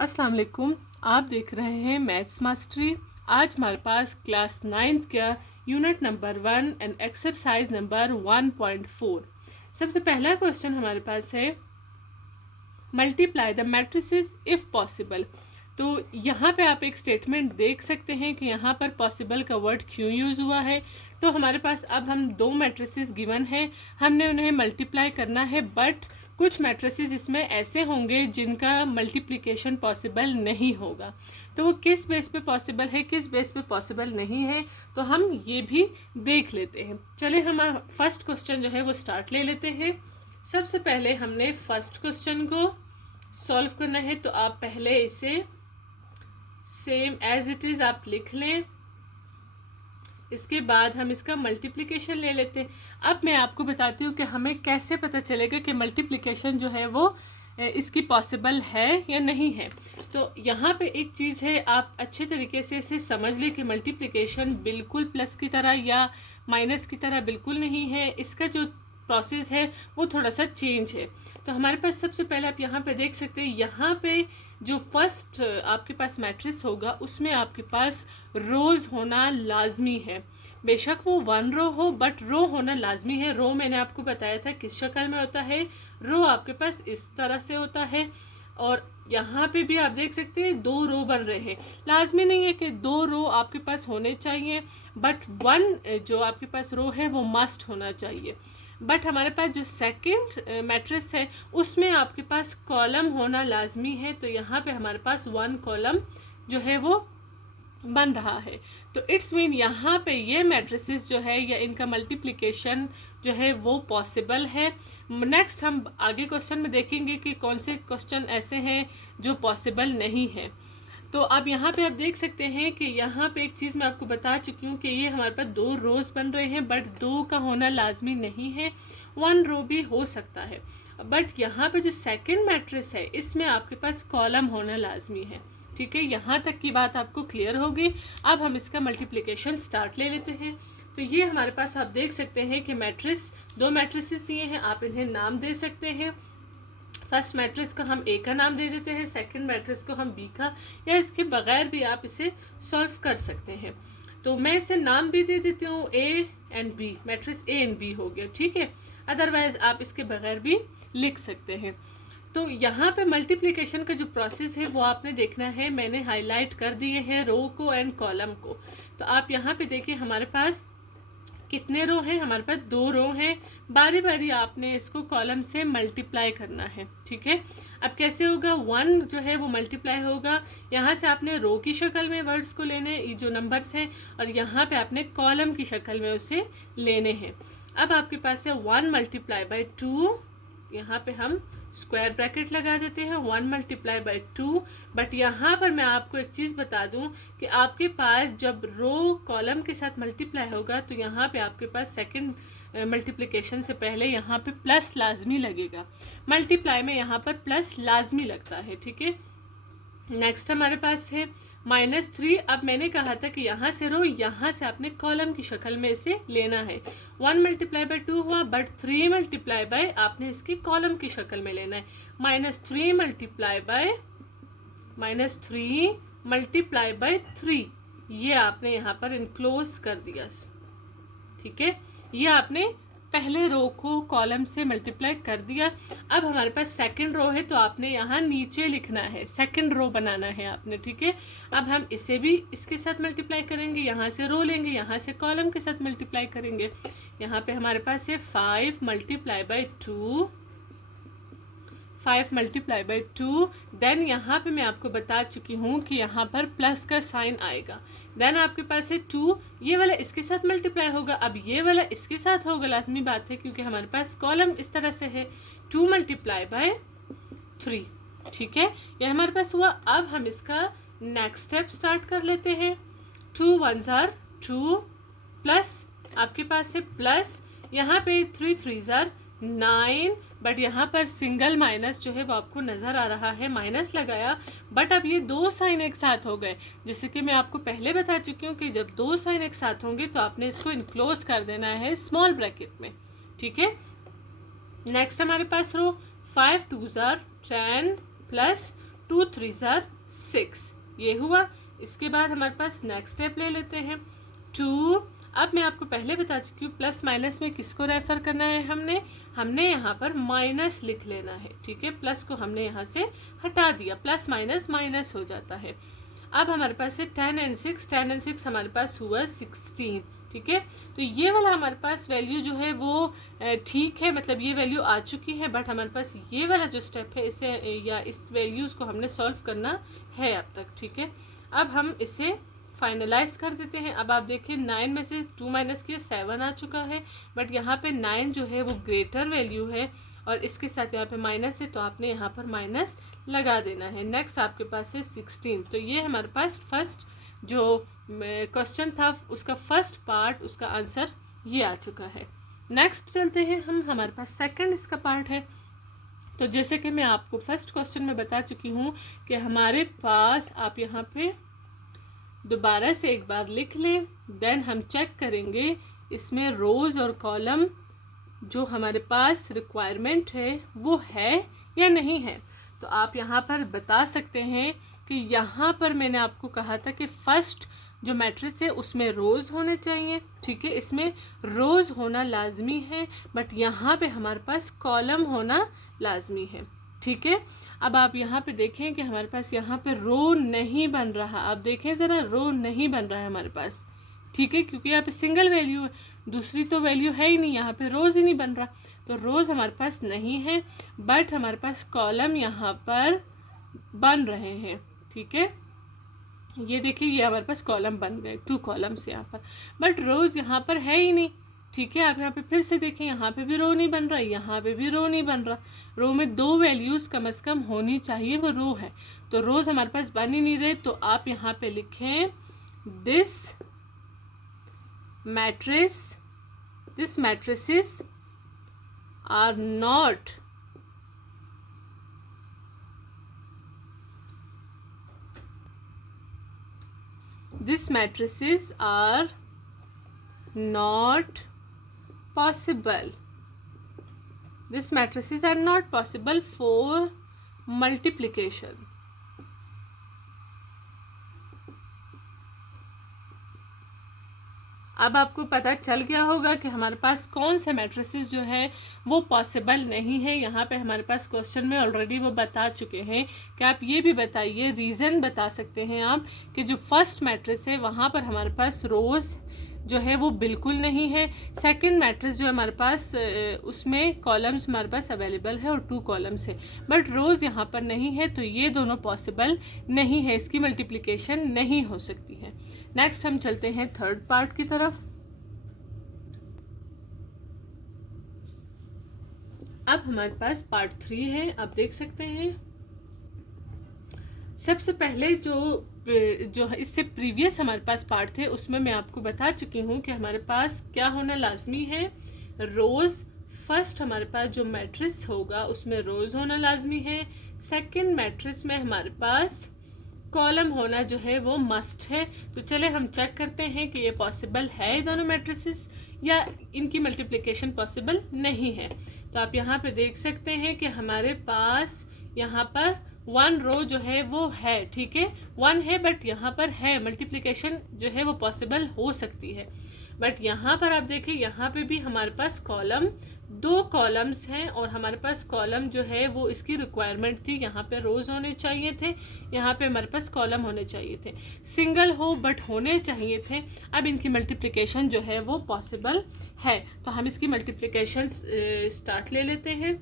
अस्सलाम वालेकुम। आप देख रहे हैं मैथ्स मास्टरी। आज हमारे पास क्लास 9th का unit number 1 and exercise number 1.4। सबसे पहला क्वेश्चन हमारे पास है multiply the matrices if possible. तो यहाँ पे आप एक स्टेटमेंट देख सकते हैं कि यहाँ पर पॉसिबल का वर्ड क्यों यूज़ हुआ है। तो हमारे पास अब हम दो मैट्रिसेस गिवन है, हमने उन्हें मल्टीप्लाई करना है, बट कुछ मैट्रिसेस इसमें ऐसे होंगे जिनका मल्टीप्लिकेशन पॉसिबल नहीं होगा। तो वो किस बेस पे पॉसिबल है, किस बेस पे पॉसिबल नहीं है, तो हम ये भी देख लेते हैं। चलिए हम फर्स्ट क्वेश्चन जो है वो स्टार्ट ले लेते हैं। सबसे पहले हमने फर्स्ट क्वेश्चन को सॉल्व करना है, तो आप पहले इसे सेम एज इट इज़ आप लिख लें। इसके बाद हम इसका मल्टीप्लिकेशन ले लेते हैं। अब मैं आपको बताती हूँ कि हमें कैसे पता चलेगा कि मल्टीप्लिकेशन जो है वो इसकी पॉसिबल है या नहीं है। तो यहाँ पे एक चीज़ है, आप अच्छे तरीके से इसे समझ लें कि मल्टीप्लिकेशन बिल्कुल प्लस की तरह या माइनस की तरह बिल्कुल नहीं है। इसका जो प्रोसेस है वो थोड़ा सा चेंज है। तो हमारे पास सबसे पहले आप यहाँ पे देख सकते हैं, यहाँ पे जो फर्स्ट आपके पास मैट्रिक्स होगा उसमें आपके पास रोज़ होना लाजमी है। बेशक वो 1 रो हो, बट रो होना लाजमी है। रो मैंने आपको बताया था किस शक्ल में होता है। रो आपके पास इस तरह से होता है, और यहाँ पे भी आप देख सकते हैं 2 रो बन रहे हैं। लाजमी नहीं है कि 2 रो आपके पास होने चाहिए, बट 1 जो आपके पास रो है वो मस्ट होना चाहिए। बट हमारे पास जो सेकंड मैट्रिक्स है उसमें आपके पास कॉलम होना लाजमी है। तो यहाँ पे हमारे पास 1 कॉलम जो है वो बन रहा है। तो इट्स मीन यहाँ पे ये मैट्रिसेस जो है या इनका मल्टीप्लिकेशन जो है वो पॉसिबल है। नेक्स्ट हम आगे क्वेश्चन में देखेंगे कि कौन से क्वेश्चन ऐसे हैं जो पॉसिबल नहीं है। तो अब यहाँ पे आप देख सकते हैं कि यहाँ पे एक चीज़ मैं आपको बता चुकी हूँ कि ये हमारे पास 2 रोज़ बन रहे हैं, बट 2 का होना लाजमी नहीं है, 1 रो भी हो सकता है। बट यहाँ पे जो सेकंड मैट्रिक्स है इसमें आपके पास कॉलम होना लाजमी है। ठीक है, यहाँ तक की बात आपको क्लियर होगी। अब हम इसका मल्टीप्लिकेशन स्टार्ट ले लेते हैं। तो ये हमारे पास आप देख सकते हैं कि मैट्रिक्स 2 मैट्रिसेस दिए हैं, आप इन्हें नाम दे सकते हैं। फर्स्ट मैट्रिक्स को हम ए का नाम दे देते हैं, सेकंड मैट्रिक्स को हम बी का, या इसके बगैर भी आप इसे सॉल्व कर सकते हैं। तो मैं इसे नाम भी दे देती हूँ A and B, matrix A and B हो गया। ठीक है, अदरवाइज आप इसके बगैर भी लिख सकते हैं। तो यहाँ पे मल्टीप्लिकेशन का जो प्रोसेस है वो आपने देखना है, मैंने हाईलाइट कर दिए हैं रो को एंड कॉलम को। तो आप यहाँ पे देखिए हमारे पास कितने रो हैं, हमारे पास 2 रो हैं। बारी बारी आपने इसको कॉलम से मल्टीप्लाई करना है। ठीक है, अब कैसे होगा, 1 जो है वो मल्टीप्लाई होगा, यहाँ से आपने रो की शक्ल में वर्ड्स को लेने, ये जो नंबर्स हैं, और यहाँ पे आपने कॉलम की शक्ल में उसे लेने हैं। अब आपके पास है 1 मल्टीप्लाई बाई 2, यहाँ पे हम स्क्वायर ब्रैकेट लगा देते हैं, 1 मल्टीप्लाई बाई 2। बट यहाँ पर मैं आपको एक चीज़ बता दूं कि आपके पास जब रो कॉलम के साथ मल्टीप्लाई होगा तो यहाँ पे आपके पास सेकंड मल्टीप्लिकेशन से पहले यहाँ पे प्लस लाजमी लगेगा। मल्टीप्लाई में यहाँ पर प्लस लाजमी लगता है। ठीक है, नेक्स्ट हमारे पास है -3। अब मैंने कहा था कि यहाँ से रो, यहाँ से आपने कॉलम की शक्ल में इसे लेना है। 1 मल्टीप्लाई बाई 2 हुआ, बट 3 मल्टीप्लाई बाई आपने इसकी कॉलम की शक्ल में लेना है। -3 मल्टीप्लाई बाई 3, ये आपने यहाँ पर इनक्लोज कर दिया। ठीक है, ये आपने पहले रो को कॉलम से मल्टीप्लाई कर दिया। अब हमारे पास सेकंड रो है, तो आपने यहाँ नीचे लिखना है, सेकंड रो बनाना है आपने। ठीक है, अब हम इसे भी इसके साथ मल्टीप्लाई करेंगे, यहाँ से रो लेंगे, यहाँ से कॉलम के साथ मल्टीप्लाई करेंगे। यहाँ पे हमारे पास है 5 multiply by 2, 5 multiply by 2। Then यहाँ पे मैं आपको बता चुकी हूँ कि यहाँ पर प्लस का साइन आएगा। देन आपके पास है 2, ये वाला इसके साथ मल्टीप्लाई होगा, अब ये वाला इसके साथ होगा, लाजमी बात है क्योंकि हमारे पास कॉलम इस तरह से है। 2 मल्टीप्लाई बाई 3, ठीक है, ये हमारे पास हुआ। अब हम इसका नेक्स्ट स्टेप स्टार्ट कर लेते हैं। 2 1s are 2, प्लस आपके पास है प्लस, यहाँ पे 3 3s are 9, बट यहाँ पर सिंगल माइनस जो है वो आपको नज़र आ रहा है, माइनस लगाया, बट अब ये 2 साइन एक साथ हो गए। जैसे कि मैं आपको पहले बता चुकी हूँ कि जब 2 साइन एक साथ होंगे तो आपने इसको इनक्लोज कर देना है स्मॉल ब्रैकेट में। ठीक है, नेक्स्ट हमारे पास रो 5 2s are 10 प्लस 2 3 ज़ार 6, ये हुआ। इसके बाद हमारे पास नेक्स्ट स्टेप ले लेते हैं 2। अब मैं आपको पहले बता चुकी हूँ प्लस माइनस में किसको रेफर करना है, हमने यहाँ पर माइनस लिख लेना है, ठीक है। प्लस को हमने यहाँ से हटा दिया, प्लस माइनस माइनस हो जाता है। अब हमारे पास है 10 and 6 हमारे पास हुआ 16, ठीक है। तो ये वाला हमारे पास वैल्यू जो है वो ठीक है, मतलब ये वैल्यू आ चुकी है, बट हमारे पास ये वाला जो स्टेप है इसे या इस वैल्यूज़ को हमने सॉल्व करना है अब तक, ठीक है। अब हम इसे फाइनलाइज कर देते हैं। अब आप देखिए 9 में से 2 माइनस किया 7 आ चुका है, बट यहाँ पे 9 जो है वो ग्रेटर वैल्यू है और इसके साथ यहाँ पे माइनस है, तो आपने यहाँ पर माइनस लगा देना है। नेक्स्ट आपके पास है 16। तो ये हमारे पास फर्स्ट जो क्वेश्चन था उसका फर्स्ट पार्ट, उसका आंसर ये आ चुका है। नेक्स्ट चलते हैं हम, हमारे पास सेकंड इसका पार्ट है। तो जैसे कि मैं आपको फर्स्ट क्वेश्चन में बता चुकी हूँ कि हमारे पास, आप यहाँ पे दोबारा से एक बार लिख लें, देन हम चेक करेंगे इसमें रोज और कॉलम जो हमारे पास रिक्वायरमेंट है वो है या नहीं है। तो आप यहाँ पर बता सकते हैं कि यहाँ पर मैंने आपको कहा था कि फर्स्ट जो मैट्रिक्स है उसमें रोज़ होने चाहिए, ठीक है, इसमें रोज़ होना लाजमी है, बट यहाँ पे हमारे पास कॉलम होना लाजमी है, ठीक है। अब आप यहाँ पे देखें कि हमारे पास यहाँ पे रो नहीं बन रहा, आप देखें ज़रा, रो नहीं बन रहा है हमारे पास, ठीक है, क्योंकि यहाँ पे सिंगल वैल्यू है, दूसरी तो वैल्यू है ही नहीं, यहाँ पे रोज़ ही नहीं बन रहा, तो रोज़ हमारे पास नहीं है, बट हमारे पास कॉलम यहाँ पर बन रहे हैं, ठीक है। ये देखिए ये हमारे पास कॉलम बन गए, 2 कॉलम्स यहाँ पर, बट रोज़ यहाँ पर है ही नहीं, ठीक है। आप यहाँ पे फिर से देखें, यहाँ पे भी रो नहीं बन रहा, यहाँ पे भी रो नहीं बन रहा। रो में 2 वैल्यूज़ कम से कम होनी चाहिए, वो रो है, तो रोज़ हमारे पास बन ही नहीं रहे। तो आप यहाँ पे लिखें this matrices are not possible. These matrices are not possible for multiplication. अब आपको पता चल गया होगा कि हमारे पास कौन से मैट्रिसेस जो है वो पॉसिबल नहीं है। यहाँ पे हमारे पास क्वेश्चन में ऑलरेडी वो बता चुके हैं कि आप ये भी बताइए, रीज़न बता सकते हैं आप कि जो फर्स्ट मैट्रिक्स है वहाँ पर हमारे पास रोज़ जो है वो बिल्कुल नहीं है। सेकंड मैट्रिक्स जो हमारे पास उसमें कॉलम्स हमारे पास अवेलेबल है और 2 कॉलम्स है, बट रोज़ यहाँ पर नहीं है, तो ये दोनों पॉसिबल नहीं है, इसकी मल्टीप्लिकेशन नहीं हो सकती है। नेक्स्ट हम चलते हैं थर्ड पार्ट की तरफ। अब हमारे पास पार्ट 3 है, आप देख सकते हैं। सबसे पहले जो इससे प्रीवियस हमारे पास पार्ट थे उसमें मैं आपको बता चुकी हूँ कि हमारे पास क्या होना लाजमी है, रोज़। फर्स्ट हमारे पास जो मैट्रिक्स होगा उसमें रोज़ होना लाजमी है। सेकंड मैट्रिक्स में हमारे पास कॉलम होना जो है वो मस्ट है। तो चले हम चेक करते हैं कि ये पॉसिबल है दोनों मैट्रिसेस या इनकी मल्टीप्लिकेशन पॉसिबल नहीं है। तो आप यहाँ पे देख सकते हैं कि हमारे पास यहाँ पर 1 रो जो है वो है, ठीक है, 1 है, बट यहाँ पर है मल्टीप्लिकेशन जो है वो पॉसिबल हो सकती है। बट यहाँ पर आप देखें, यहाँ पे भी हमारे पास कॉलम 2 कॉलम्स हैं और हमारे पास कॉलम जो है वो इसकी रिक्वायरमेंट थी, यहाँ पे रोज़ होने चाहिए थे, यहाँ पे हमारे पास कॉलम होने चाहिए थे, सिंगल हो बट होने चाहिए थे। अब इनकी मल्टीप्लिकेशन जो है वो पॉसिबल है, तो हम इसकी मल्टीप्लिकेशन स्टार्ट ले लेते हैं।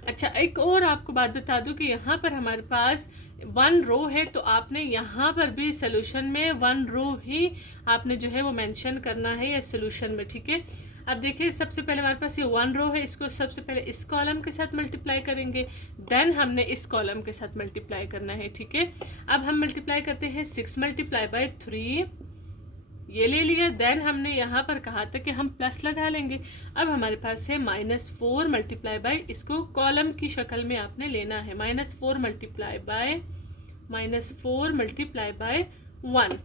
अच्छा, एक और आपको बात बता दूं कि यहाँ पर हमारे पास 1 रो है, तो आपने यहाँ पर भी सोल्यूशन में 1 रो ही आपने जो है वो मेंशन करना है या सोल्यूशन में, ठीक है। अब देखिए सबसे पहले हमारे पास ये 1 रो है, इसको सबसे पहले इस कॉलम के साथ मल्टीप्लाई करेंगे, देन हमने इस कॉलम के साथ मल्टीप्लाई करना है, ठीक है। अब हम मल्टीप्लाई करते हैं 6 मल्टीप्लाई बाय 3, ये ले लिया। देन हमने यहाँ पर कहा था कि हम प्लस लगा लेंगे। अब हमारे पास है -4 मल्टीप्लाई बाय, इसको कॉलम की शक्ल में आपने लेना है, -4 मल्टीप्लाई बाय 1,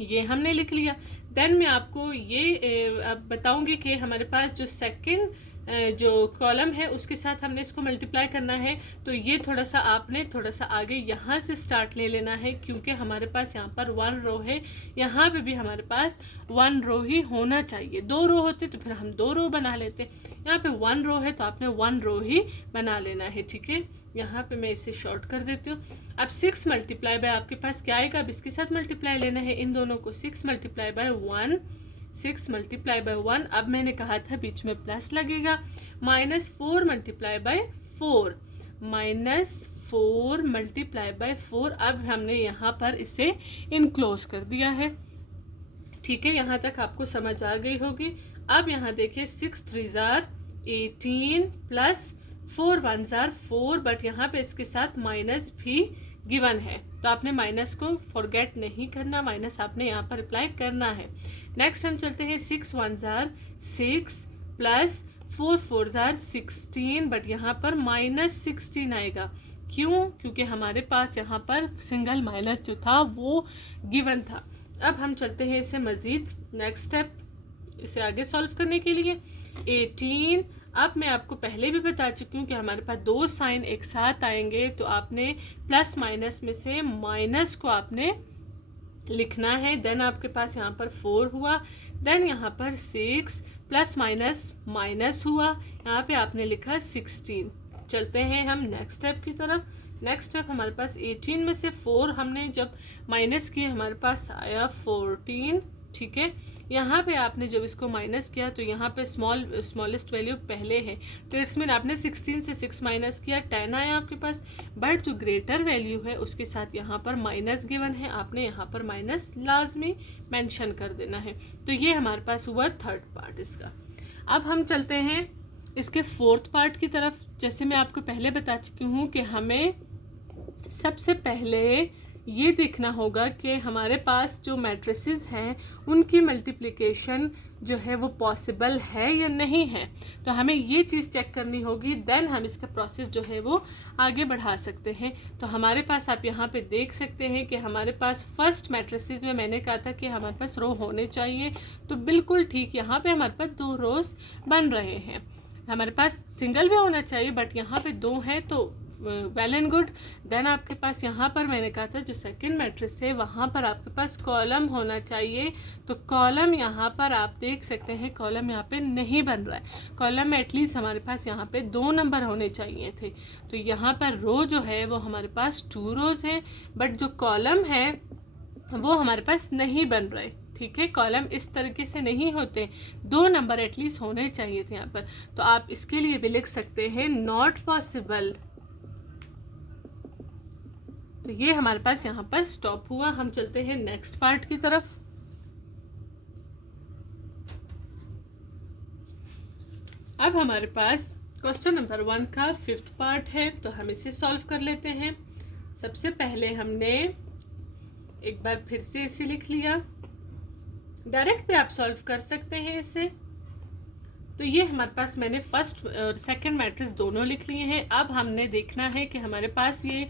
ये हमने लिख लिया। देन मैं आपको ये अब बताऊंगी कि हमारे पास जो सेकंड जो कॉलम है उसके साथ हमने इसको मल्टीप्लाई करना है। तो ये थोड़ा सा आपने थोड़ा सा आगे यहाँ से स्टार्ट ले लेना है, क्योंकि हमारे पास यहाँ पर 1 रो है, यहाँ पे भी हमारे पास 1 रो ही होना चाहिए। 2 रो होते तो फिर हम 2 रो बना लेते, यहाँ पे 1 रो है तो आपने 1 रो ही बना लेना है, ठीक है। यहाँ पे मैं इसे शॉर्ट कर देती हूँ। अब 6 मल्टीप्लाई बाय आपके पास क्या आएगा, अब इसके साथ मल्टीप्लाई लेना है इन दोनों को। 6 मल्टीप्लाई बाय 1, 6 मल्टीप्लाई बाय 1, अब मैंने कहा था बीच में प्लस लगेगा। -4 मल्टीप्लाई बाय 4, -4 मल्टीप्लाई बाय 4। अब हमने यहाँ पर इसे इनक्लोज कर दिया है, ठीक है। यहाँ तक आपको समझ आ गई होगी। अब यहाँ देखिए 6 3 18 प्लस 4 1 4, बट यहाँ पे इसके साथ माइनस भी गिवन है, तो आपने माइनस को फॉरगेट नहीं करना, माइनस आपने यहाँ पर अप्लाई करना है। नेक्स्ट हम चलते हैं 6 1 6 प्लस 4 4 16, बट यहाँ पर -16 आएगा। क्यों? क्योंकि हमारे पास यहाँ पर सिंगल माइनस जो था वो गिवन था। अब हम चलते हैं इसे मज़ीद नेक्स्ट स्टेप, इसे आगे सॉल्व करने के लिए। 18, अब मैं आपको पहले भी बता चुकी हूँ कि हमारे पास 2 साइन एक साथ आएंगे, तो आपने प्लस माइनस में से माइनस को आपने लिखना है। देन आपके पास यहाँ पर 4 हुआ, देन यहाँ पर 6 प्लस माइनस माइनस हुआ, यहाँ पे आपने लिखा 16। चलते हैं हम नेक्स्ट स्टेप की तरफ। नेक्स्ट स्टेप हमारे पास 18 में से 4 हमने जब माइनस किए हमारे पास आया 14, ठीक है। यहाँ पे आपने जब इसको माइनस किया तो यहाँ पे स्मॉलेस्ट वैल्यू पहले है, तो इट्स मीन आपने 16 से 6 माइनस किया, 10 आया आपके पास। बट जो ग्रेटर वैल्यू है उसके साथ यहाँ पर माइनस गिवन है, आपने यहाँ पर माइनस लाजमी मेंशन कर देना है। तो ये हमारे पास हुआ थर्ड पार्ट इसका। अब हम चलते हैं इसके फोर्थ पार्ट की तरफ। जैसे मैं आपको पहले बता चुकी हूँ कि हमें सबसे पहले ये देखना होगा कि हमारे पास जो मैट्रिसेस हैं उनकी मल्टीप्लिकेशन जो है वो पॉसिबल है या नहीं है। तो हमें ये चीज़ चेक करनी होगी, देन हम इसका प्रोसेस जो है वो आगे बढ़ा सकते हैं। तो हमारे पास आप यहाँ पे देख सकते हैं कि हमारे पास फर्स्ट मैट्रिसेस में मैंने कहा था कि हमारे पास रो होने चाहिए, तो बिल्कुल ठीक यहाँ पे हमारे पास 2 रोज बन रहे हैं। हमारे पास सिंगल भी होना चाहिए, बट यहाँ पे 2 हैं तो वेल एंड गुड। देन आपके पास यहाँ पर मैंने कहा था जो सेकंड मैट्रिक्स है वहाँ पर आपके पास कॉलम होना चाहिए, तो कॉलम यहाँ पर आप देख सकते हैं कॉलम यहाँ पे नहीं बन रहा है। कॉलम में एटलीस्ट हमारे पास यहाँ पे 2 नंबर होने चाहिए थे, तो यहाँ पर रो जो है वो हमारे पास 2 रोज हैं, बट जो कॉलम है वो हमारे पास नहीं बन रहे, ठीक है। कॉलम इस तरीके से नहीं होते, 2 नंबर एटलीस्ट होने चाहिए थे यहाँ पर। तो आप इसके लिए भी लिख सकते हैं नॉट पॉसिबल। तो ये हमारे पास यहाँ पर स्टॉप हुआ। हम चलते हैं नेक्स्ट पार्ट की तरफ। अब हमारे पास क्वेश्चन नंबर 1 का 5th पार्ट है, तो हम इसे सॉल्व कर लेते हैं। सबसे पहले हमने एक बार फिर से इसे लिख लिया, डायरेक्ट पे आप सॉल्व कर सकते हैं इसे। तो ये हमारे पास मैंने फर्स्ट और सेकंड मैट्रिक्स दोनों लिख लिए हैं। अब हमने देखना है कि हमारे पास ये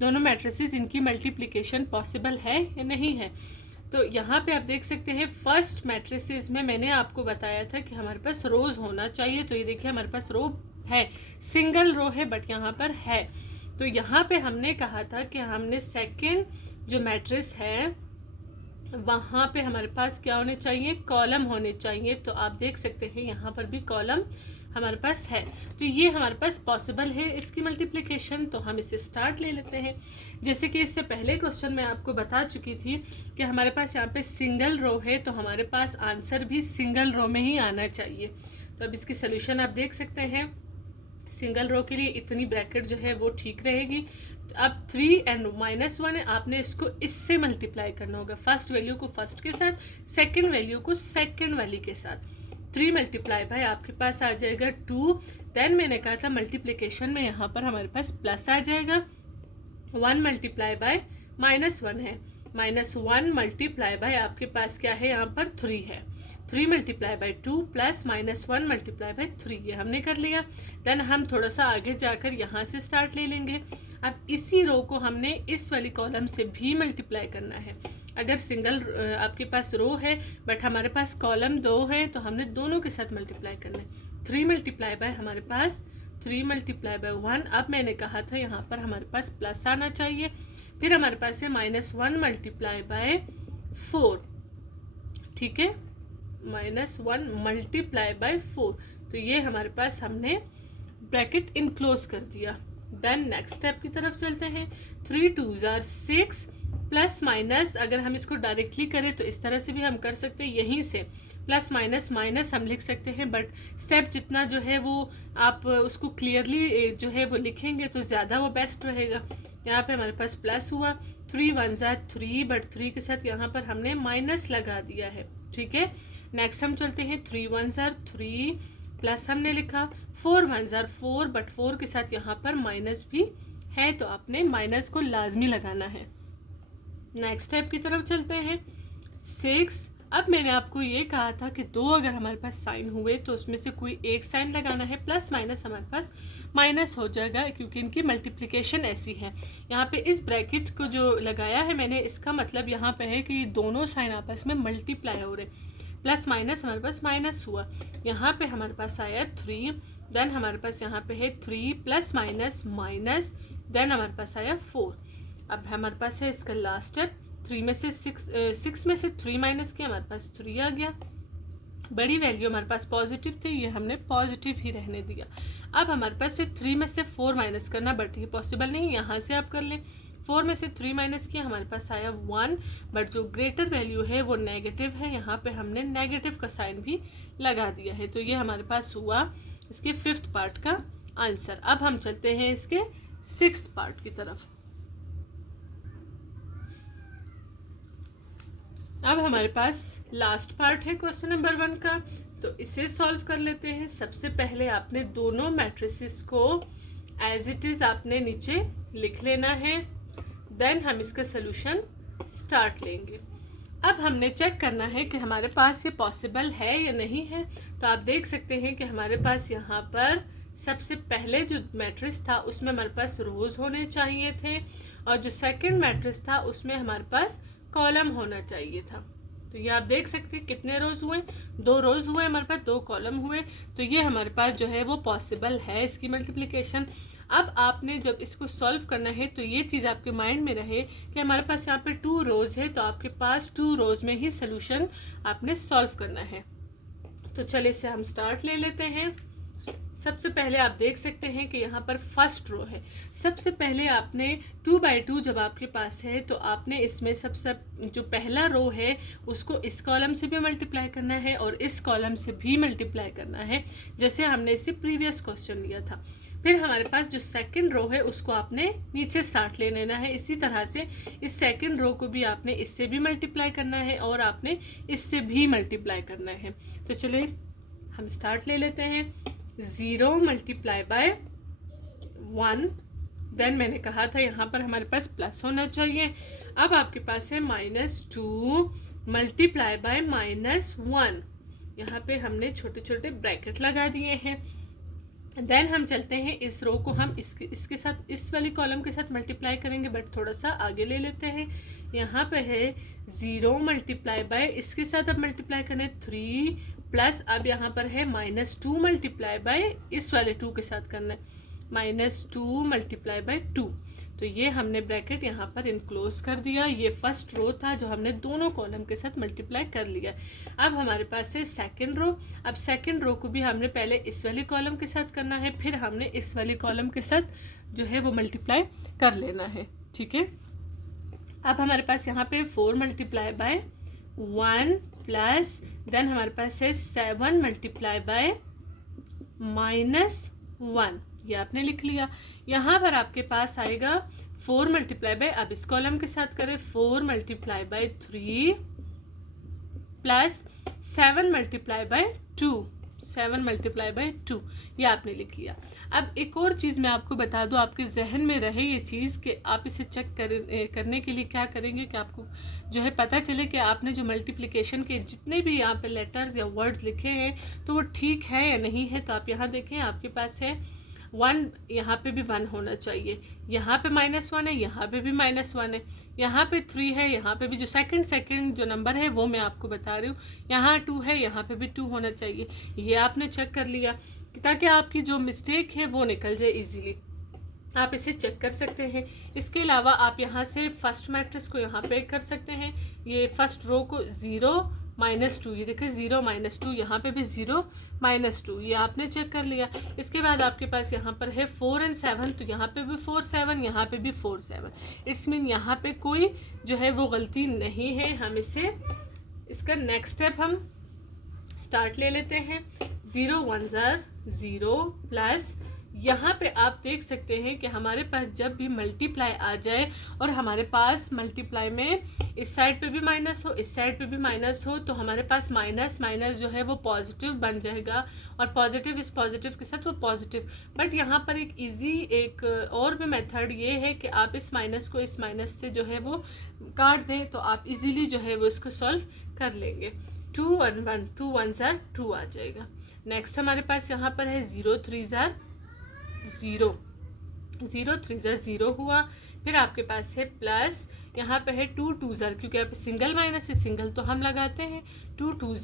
दोनों मैट्रिसेस इनकी मल्टीप्लिकेशन पॉसिबल है या नहीं है। तो यहाँ पे आप देख सकते हैं फर्स्ट मैट्रिसेस में मैंने आपको बताया था कि हमारे पास रोज होना चाहिए, तो ये देखिए हमारे पास रो है, सिंगल रो है बट यहाँ पर है। तो यहाँ पे हमने कहा था कि हमने सेकंड जो मैट्रिक्स है वहाँ पे हमारे पास क्या होने चाहिए, कॉलम होने चाहिए। तो आप देख सकते हैं यहाँ पर भी कॉलम हमारे पास है, तो ये हमारे पास पॉसिबल है इसकी मल्टीप्लिकेशन। तो हम इसे स्टार्ट ले लेते हैं। जैसे कि इससे पहले क्वेश्चन में आपको बता चुकी थी कि हमारे पास यहाँ पे सिंगल रो है, तो हमारे पास आंसर भी सिंगल रो में ही आना चाहिए। तो अब इसकी सोल्यूशन आप देख सकते हैं। सिंगल रो के लिए इतनी ब्रैकेट जो है वो ठीक रहेगी। तो अब 3 और -1 है, आपने इसको इससे मल्टीप्लाई करना होगा, फर्स्ट वैल्यू को फर्स्ट के साथ, सेकंड वैल्यू को सेकंड वाली के साथ। 3 मल्टीप्लाई बाय आपके पास आ जाएगा 2। देन मैंने कहा था मल्टीप्लिकेशन में यहाँ पर हमारे पास प्लस आ जाएगा। 1 मल्टीप्लाई बाय -1 है, -1 मल्टीप्लाई बाय आपके पास क्या है यहाँ पर 3 है। 3 multiply bye 2 plus -1 multiply by 3, ये हमने कर लिया। देन हम थोड़ा सा आगे जाकर यहाँ से स्टार्ट ले लेंगे। अब इसी रो को हमने इस वाली कॉलम से भी मल्टीप्लाई करना है। अगर सिंगल आपके पास रो है बट हमारे पास कॉलम 2 है, तो हमने दोनों के साथ मल्टीप्लाई करना है। 3 मल्टीप्लाई बाय हमारे पास 3 मल्टीप्लाई बाय 1। अब मैंने कहा था यहाँ पर हमारे पास प्लस आना चाहिए। फिर हमारे पास है -1 मल्टीप्लाई बाय 4, ठीक है, -1 मल्टीप्लाई बाय 4। तो ये हमारे पास हमने ब्रैकेट इनक्लोज कर दिया। देन नेक्स्ट स्टेप की तरफ चलते हैं। 3 2s are 6 प्लस माइनस, अगर हम इसको डायरेक्टली करें तो इस तरह से भी हम कर सकते हैं, यहीं से प्लस माइनस माइनस हम लिख सकते हैं, बट स्टेप जितना जो है वो आप उसको क्लियरली जो है वो लिखेंगे तो ज़्यादा वो बेस्ट रहेगा। यहाँ पे हमारे पास प्लस हुआ, 3 1s are 3, बट 3 के साथ यहाँ पर हमने माइनस लगा दिया है, ठीक है। नेक्स्ट हम चलते हैं, 3 1s are 3 प्लस हमने लिखा, 4 1s are 4, बट 4 के साथ यहाँ पर माइनस भी है तो आपने माइनस को लाजमी लगाना है। नेक्स्ट स्टेप की तरफ चलते हैं, 6। अब मैंने आपको ये कहा था कि दो अगर हमारे पास साइन हुए तो उसमें से कोई एक साइन लगाना है, प्लस माइनस हमारे पास माइनस हो जाएगा क्योंकि इनकी मल्टीप्लिकेशन ऐसी है। यहाँ पे इस ब्रैकेट को जो लगाया है मैंने, इसका मतलब यहाँ पे है कि दोनों साइन आपस में मल्टीप्लाई हो रहे, प्लस माइनस हमारे पास माइनस हुआ, यहाँ पे हमारे पास आया 3, देन हमारे पास यहाँ पे है 3 प्लस माइनस माइनस, देन हमारे पास आया 4। अब हमारे पास है इसका लास्ट स्टेप, 3 में से 6 में से 3 माइनस किया, हमारे पास 3 आ गया। बड़ी वैल्यू हमारे पास पॉजिटिव थी, ये हमने पॉजिटिव ही रहने दिया। अब हमारे पास से 3 में से 4 माइनस करना, बट ये पॉसिबल नहीं, यहाँ से आप कर लें। 4 में से 3 माइनस किया, हमारे पास आया 1, बट जो ग्रेटर वैल्यू है वो नेगेटिव है, यहाँ पे हमने नेगेटिव का साइन भी लगा दिया है। तो ये हमारे पास हुआ इसके 5th पार्ट का आंसर। अब हम चलते हैं इसके 6th पार्ट की तरफ। अब हमारे पास लास्ट पार्ट है क्वेश्चन नंबर 1 का, तो इसे सॉल्व कर लेते हैं। सबसे पहले आपने दोनों मैट्रिसेस को एज इट इज़ आपने नीचे लिख लेना है, देन हम इसका सोल्यूशन स्टार्ट लेंगे। अब हमने चेक करना है कि हमारे पास ये पॉसिबल है या नहीं है। तो आप देख सकते हैं कि हमारे पास यहाँ पर सबसे पहले जो मैट्रिक्स था उसमें हमारे पास रोज होने चाहिए थे, और जो सेकंड मैट्रिक्स था उसमें हमारे पास कॉलम होना चाहिए था। तो ये आप देख सकते हैं कितने रोज हुए, 2 रोज हुए हमारे पास, 2 कॉलम हुए। तो ये हमारे पास जो है वो पॉसिबल है इसकी मल्टीप्लिकेशन। अब आपने जब इसको सॉल्व करना है तो ये चीज़ आपके माइंड में रहे कि हमारे पास यहाँ पे 2 रोज है, तो आपके पास 2 रोज में ही सोल्यूशन आपने सॉल्व करना है। तो चलिए इसे हम स्टार्ट ले लेते हैं। सबसे पहले आप देख सकते हैं कि यहाँ पर फर्स्ट रो है। सबसे पहले आपने 2 बाई 2 जब आपके पास है तो आपने इसमें सबसे जो पहला रो है उसको इस कॉलम से भी मल्टीप्लाई करना है और इस कॉलम से भी मल्टीप्लाई करना है, जैसे हमने इसे प्रीवियस क्वेश्चन लिया था। फिर हमारे पास जो सेकंड रो है उसको आपने नीचे स्टार्ट ले लेना है। इसी तरह से इस सेकंड रो को भी आपने इससे भी मल्टीप्लाई करना है और आपने इससे भी मल्टीप्लाई करना है। तो चलिए हम स्टार्ट ले लेते हैं। 0 मल्टीप्लाई बाय 1, देन मैंने कहा था यहाँ पर हमारे पास प्लस होना चाहिए। अब आपके पास है -2 मल्टीप्लाई बाय -1, यहाँ पे हमने छोटे छोटे ब्रैकेट लगा दिए हैं। देन हम चलते हैं, इस रो को हम इसके साथ इस वाली कॉलम के साथ मल्टीप्लाई करेंगे, बट थोड़ा सा आगे ले लेते हैं। यहाँ पे है 0 मल्टीप्लाई बाय, इसके साथ अब मल्टीप्लाई करें 3 प्लस, अब यहाँ पर है -2 मल्टीप्लाई बाय इस वाले 2 के साथ करना है, -2 मल्टीप्लाई बाय 2। तो ये हमने ब्रैकेट यहाँ पर इनक्लोज कर दिया। ये फर्स्ट रो था जो हमने दोनों कॉलम के साथ मल्टीप्लाई कर लिया। अब हमारे पास है सेकंड रो। अब सेकंड रो को भी हमने पहले इस वाली कॉलम के साथ करना है, फिर हमने इस वाली कॉलम के साथ जो है वो मल्टीप्लाई कर लेना है, ठीक है। अब हमारे पास यहाँ पे 4 मल्टीप्लाई बाय 1 प्लस, देन हमारे पास है 7 मल्टीप्लाई बाय -1, ये आपने लिख लिया। यहाँ पर आपके पास आएगा 4 मल्टीप्लाई बाय, अब इस कॉलम के साथ करें 4 multiply by 3 plus 7 multiply bye 2, 7 multiply bye 2, ये आपने लिख लिया। अब एक और चीज़ मैं आपको बता दूं, आपके जहन में रहे ये चीज़ कि आप इसे चेक करने के लिए क्या करेंगे कि आपको जो है पता चले कि आपने जो मल्टीप्लिकेशन के जितने भी यहाँ पे लेटर्स या वर्ड्स लिखे हैं तो वो ठीक है या नहीं है। तो आप यहाँ देखें, आपके पास है 1, यहाँ पे भी 1 होना चाहिए, यहाँ पे -1 है, यहाँ पे भी -1 है, यहाँ पे 3 है, यहाँ पे भी जो सेकंड जो नंबर है वो मैं आपको बता रही हूँ, यहाँ 2 है, यहाँ पे भी 2 होना चाहिए। ये आपने चेक कर लिया। ताकि आपकी जो मिस्टेक है वो निकल जाए इजीली। आप इसे चेक कर सकते हैं। इसके अलावा आप यहाँ से फर्स्ट मैट्रिक्स को यहाँ पे कर सकते हैं। ये फर्स्ट रो को 0 -2, ये देखिए 0 -2, यहाँ पे भी 0 -2, ये आपने चेक कर लिया। इसके बाद आपके पास यहाँ पर है 4 और 7, तो यहाँ पे भी 4 7, यहाँ पे भी 4 7। इट्स मीन यहाँ पे कोई जो है वो गलती नहीं है। हम इसका नेक्स्ट स्टेप हम स्टार्ट ले लेते हैं। 0 1 0 प्लस, यहाँ पे आप देख सकते हैं कि हमारे पास जब भी मल्टीप्लाई आ जाए और हमारे पास मल्टीप्लाई में इस साइड पे भी माइनस हो, इस साइड पे भी माइनस हो, तो हमारे पास माइनस माइनस जो है वो पॉजिटिव बन जाएगा, और पॉजिटिव इस पॉजिटिव के साथ वो पॉजिटिव। बट यहाँ पर एक इजी एक और भी मेथड ये है कि आप इस माइनस को इस माइनस से जो है वो काट दें, तो आप इजीली जो है वो इसको सॉल्व कर लेंगे। 2 1 1, 2 1 2 आ जाएगा। नेक्स्ट हमारे पास यहाँ पर है 0 3 0, 0 3 0 हुआ। फिर आपके पास है प्लस, यहाँ पे है 2 2 क्योंकि यहाँ पे सिंगल माइनस है, सिंगल तो हम लगाते हैं। 2 2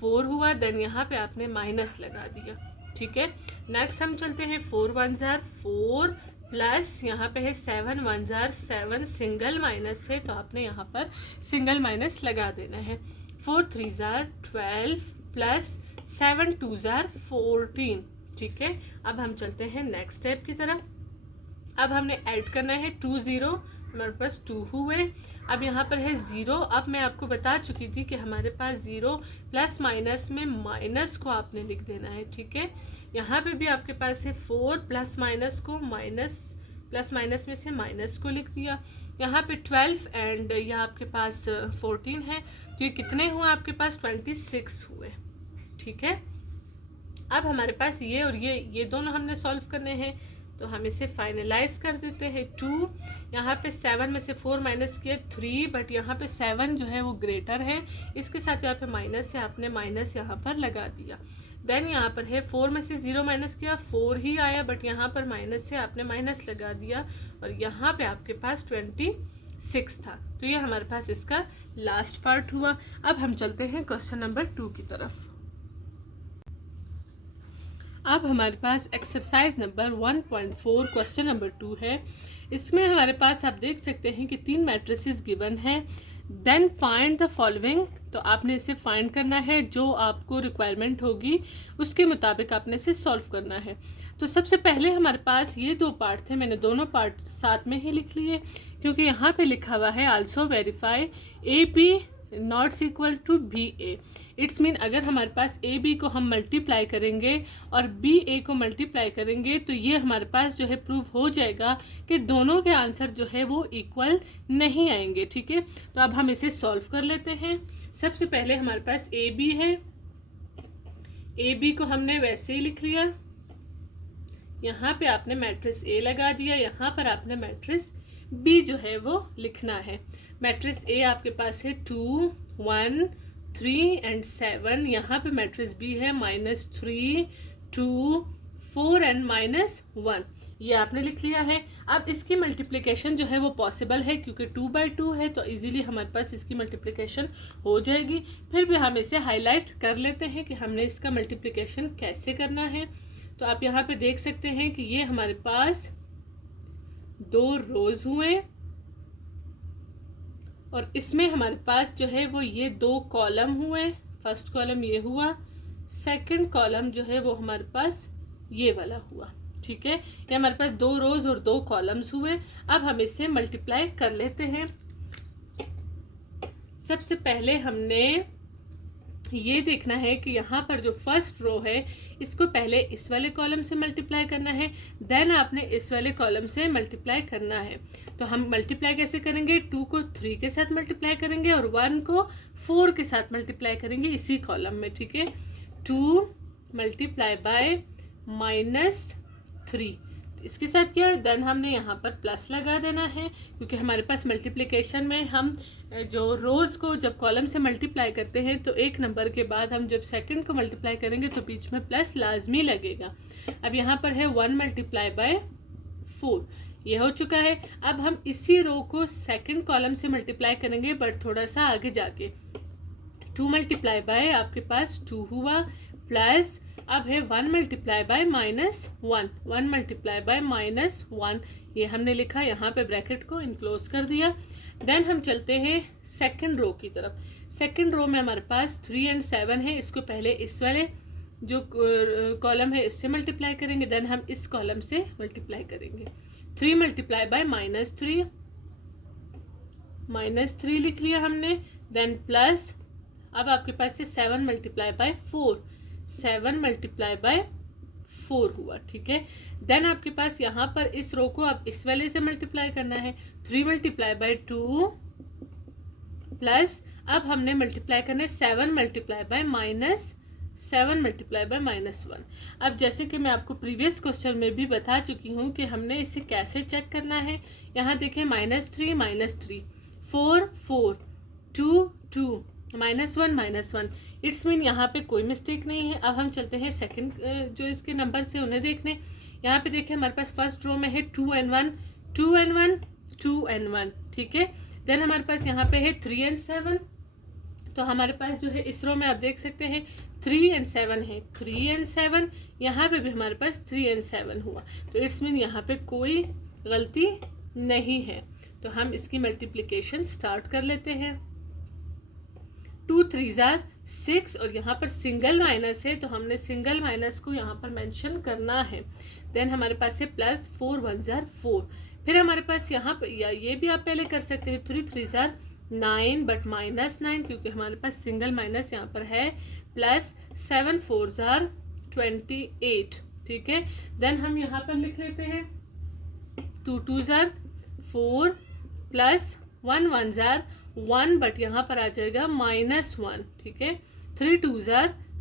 4 हुआ। देन यहाँ पे आपने माइनस लगा दिया, ठीक है। नेक्स्ट हम चलते हैं 4 1 4 प्लस, यहाँ पे है 7 1 7, सिंगल माइनस है तो आपने यहाँ पर सिंगल माइनस लगा देना है। 4 3 12 प्लस 7 2 14, ठीक है। अब हम चलते हैं नेक्स्ट स्टेप की तरफ। अब हमने ऐड करना है 2 0, हमारे पास 2 हुए। अब यहाँ पर है 0। अब मैं आपको बता चुकी थी कि हमारे पास 0 प्लस माइनस में माइनस को आपने लिख देना है, ठीक है। यहाँ पे भी आपके पास है 4 प्लस माइनस को माइनस, प्लस माइनस में से माइनस को लिख दिया। यहाँ पे 12 एंड यहाँ आपके पास 14 है, तो ये कितने हुए आपके पास 26 हुए, ठीक है। अब हमारे पास ये और ये दोनों हमने सॉल्व करने हैं, तो हम इसे फाइनलाइज कर देते हैं। 2, यहाँ पे 7 में से 4 माइनस किया 3, बट यहाँ पे 7 जो है वो ग्रेटर है, इसके साथ यहाँ पे माइनस है, आपने माइनस यहाँ पर लगा दिया। देन यहाँ पर है 4 में से 0 माइनस किया 4 ही आया, बट यहाँ पर माइनस है, आपने माइनस लगा दिया, और यहाँ पे आपके पास 26 था। तो ये हमारे पास इसका लास्ट पार्ट हुआ। अब हम चलते हैं क्वेश्चन नंबर 2 की तरफ। अब हमारे पास एक्सरसाइज नंबर 1.4 क्वेश्चन नंबर 2 है। इसमें हमारे पास आप देख सकते हैं कि 3 मैट्रिसेस गिवन है। देन फाइंड द फॉलोइंग, तो आपने इसे फाइंड करना है, जो आपको रिक्वायरमेंट होगी उसके मुताबिक आपने इसे सॉल्व करना है। तो सबसे पहले हमारे पास ये 2 पार्ट थे, मैंने दोनों पार्ट साथ में ही लिख लिए, क्योंकि यहाँ पे लिखा हुआ है also verify AB nots equal to BA। It's mean अगर हमारे पास AB को हम मल्टीप्लाई करेंगे और BA को मल्टीप्लाई करेंगे, तो ये हमारे पास जो है प्रूव हो जाएगा कि दोनों के आंसर जो है वो इक्वल नहीं आएंगे, ठीक है। तो अब हम इसे सॉल्व कर लेते हैं। सबसे पहले हमारे पास AB है, AB को हमने वैसे ही लिख लिया, यहाँ पे आपने मैट्रिक्स A लगा दिया, यहाँ पर आपने मैट्रिक्स B जो है वो लिखना है। मैट्रिक्स A आपके पास है 2 1 3 एंड 7, यहाँ पे मैट्रिक्स B है -3 2 4 एंड -1, ये आपने लिख लिया है। अब इसकी मल्टीप्लिकेशन जो है वो पॉसिबल है, क्योंकि 2/2 है, तो इजीली हमारे पास इसकी मल्टीप्लिकेशन हो जाएगी। फिर भी हम इसे हाईलाइट कर लेते हैं कि हमने इसका मल्टीप्लिकेशन कैसे करना है। तो आप यहाँ पे देख सकते हैं कि ये हमारे पास 2 रोज हुए, और इसमें हमारे पास जो है वो ये 2 कॉलम हुए। फर्स्ट कॉलम ये हुआ, सेकंड कॉलम जो है वो हमारे पास ये वाला हुआ, ठीक है। ये हमारे पास 2 रोज और 2 कॉलम्स हुए। अब हम इसे मल्टीप्लाई कर लेते हैं। सबसे पहले हमने ये देखना है कि यहाँ पर जो फर्स्ट रो है इसको पहले इस वाले कॉलम से मल्टीप्लाई करना है, देन आपने इस वाले कॉलम से मल्टीप्लाई करना है। तो हम मल्टीप्लाई कैसे करेंगे, 2 को 3 के साथ मल्टीप्लाई करेंगे और 1 को 4 के साथ मल्टीप्लाई करेंगे इसी कॉलम में, ठीक है। 2 मल्टीप्लाई बाय -3, इसके साथ क्या, देन हमने यहाँ पर प्लस लगा देना है, क्योंकि हमारे पास मल्टीप्लिकेशन में हम जो रोज़ को जब कॉलम से मल्टीप्लाई करते हैं तो एक नंबर के बाद हम जब सेकंड को मल्टीप्लाई करेंगे तो बीच में प्लस लाजमी लगेगा। अब यहाँ पर है 1 मल्टीप्लाई बाय 4, ये हो चुका है। अब हम इसी रो को सेकंड कॉलम से मल्टीप्लाई करेंगे, बट थोड़ा सा आगे जाके। 2 मल्टीप्लाई बाय आपके पास 2 हुआ, प्लस अब है 1 multiply bye minus 1, 1 multiply bye minus 1, ये हमने लिखा, यहाँ पे ब्रैकेट को इनक्लोज कर दिया। देन हम चलते हैं सेकंड रो की तरफ। सेकंड रो में हमारे पास 3 और 7 है, इसको पहले इस वाले जो कॉलम है इससे मल्टीप्लाई करेंगे, देन हम इस कॉलम से मल्टीप्लाई करेंगे। 3 मल्टीप्लाई बाय माइनस 3, माइनस 3 लिख लिया हमने, देन प्लस, अब आपके पास से 7 मल्टीप्लाई बाय 4, 7 मल्टीप्लाई बाय 4 हुआ, ठीक है। देन आपके पास यहाँ पर इस रो को अब इस वाले से मल्टीप्लाई करना है, 3 मल्टीप्लाई बाय 2 प्लस, अब हमने मल्टीप्लाई करना है 7 multiply bye minus 7 multiply bye minus 1। अब जैसे कि मैं आपको प्रीवियस क्वेश्चन में भी बता चुकी हूँ कि हमने इसे कैसे चेक करना है। यहाँ देखें -3, 4 4, 2 2, -1, इट्स मीन यहाँ पे कोई मिस्टेक नहीं है। अब हम चलते हैं सेकंड जो इसके नंबर से उन्हें देखने। यहाँ पे देखें हमारे पास फर्स्ट रो में है 2 और 1, 2 और 1, 2 और 1, ठीक है। देन हमारे पास यहाँ पे है 3 और 7, तो हमारे पास जो है इस रो में आप देख सकते हैं 3 और 7 है, 3 और 7, यहाँ पे भी हमारे पास 3 और 7 हुआ, तो इट्स मीन यहाँ पे कोई गलती नहीं है। तो हम इसकी मल्टीप्लिकेशन स्टार्ट कर लेते हैं। 2 3 6, और यहाँ पर सिंगल माइनस है तो हमने सिंगल माइनस को यहाँ पर मेंशन करना है। देन हमारे पास है प्लस 4 1 4, फिर हमारे पास यहाँ पर या ये भी आप पहले कर सकते हैं 3 3 9, बट -9 क्योंकि हमारे पास सिंगल माइनस यहाँ पर है, प्लस 7 4 28, ठीक है। देन हम यहाँ पर लिख लेते हैं 2 2 4 प्लस 1 1 1, बट यहाँ पर आ जाएगा -1, ठीक है। 3 2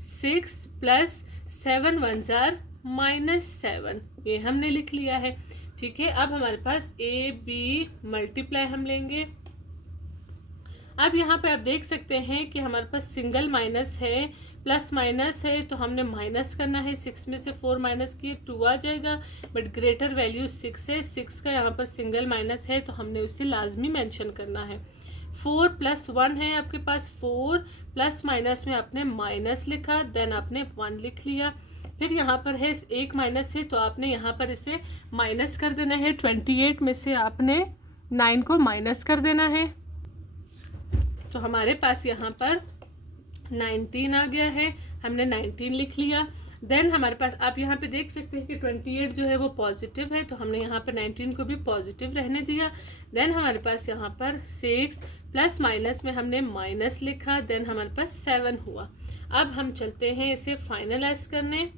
6 प्लस 7 1 -7, ये हमने लिख लिया है, ठीक है। अब हमारे पास ए बी मल्टीप्लाई हम लेंगे। अब यहाँ पे आप देख सकते हैं कि हमारे पास सिंगल माइनस है, प्लस माइनस है, तो हमने माइनस करना है। 6 में से 4 माइनस किए 2 आ जाएगा, बट ग्रेटर वैल्यू 6 है, 6 का यहाँ पर सिंगल माइनस है तो हमने उसे लाजमी मेंशन करना है। 4 प्लस 1 है आपके पास, 4 प्लस माइनस में आपने माइनस लिखा, देन आपने 1 लिख लिया। फिर यहाँ पर है एक माइनस है तो आपने यहाँ पर इसे माइनस कर देना है। 28 में से आपने 9 को माइनस कर देना है, तो हमारे पास यहाँ पर 19 आ गया है, हमने 19 लिख लिया। देन हमारे पास आप यहाँ पे देख सकते हैं कि 28 जो है वो पॉजिटिव है, तो हमने यहाँ पर 19 को भी पॉजिटिव रहने दिया। देन हमारे पास यहाँ पर 6 प्लस माइनस में हमने माइनस लिखा, देन हमारे पास 7 हुआ। अब हम चलते हैं इसे फाइनलाइज करने।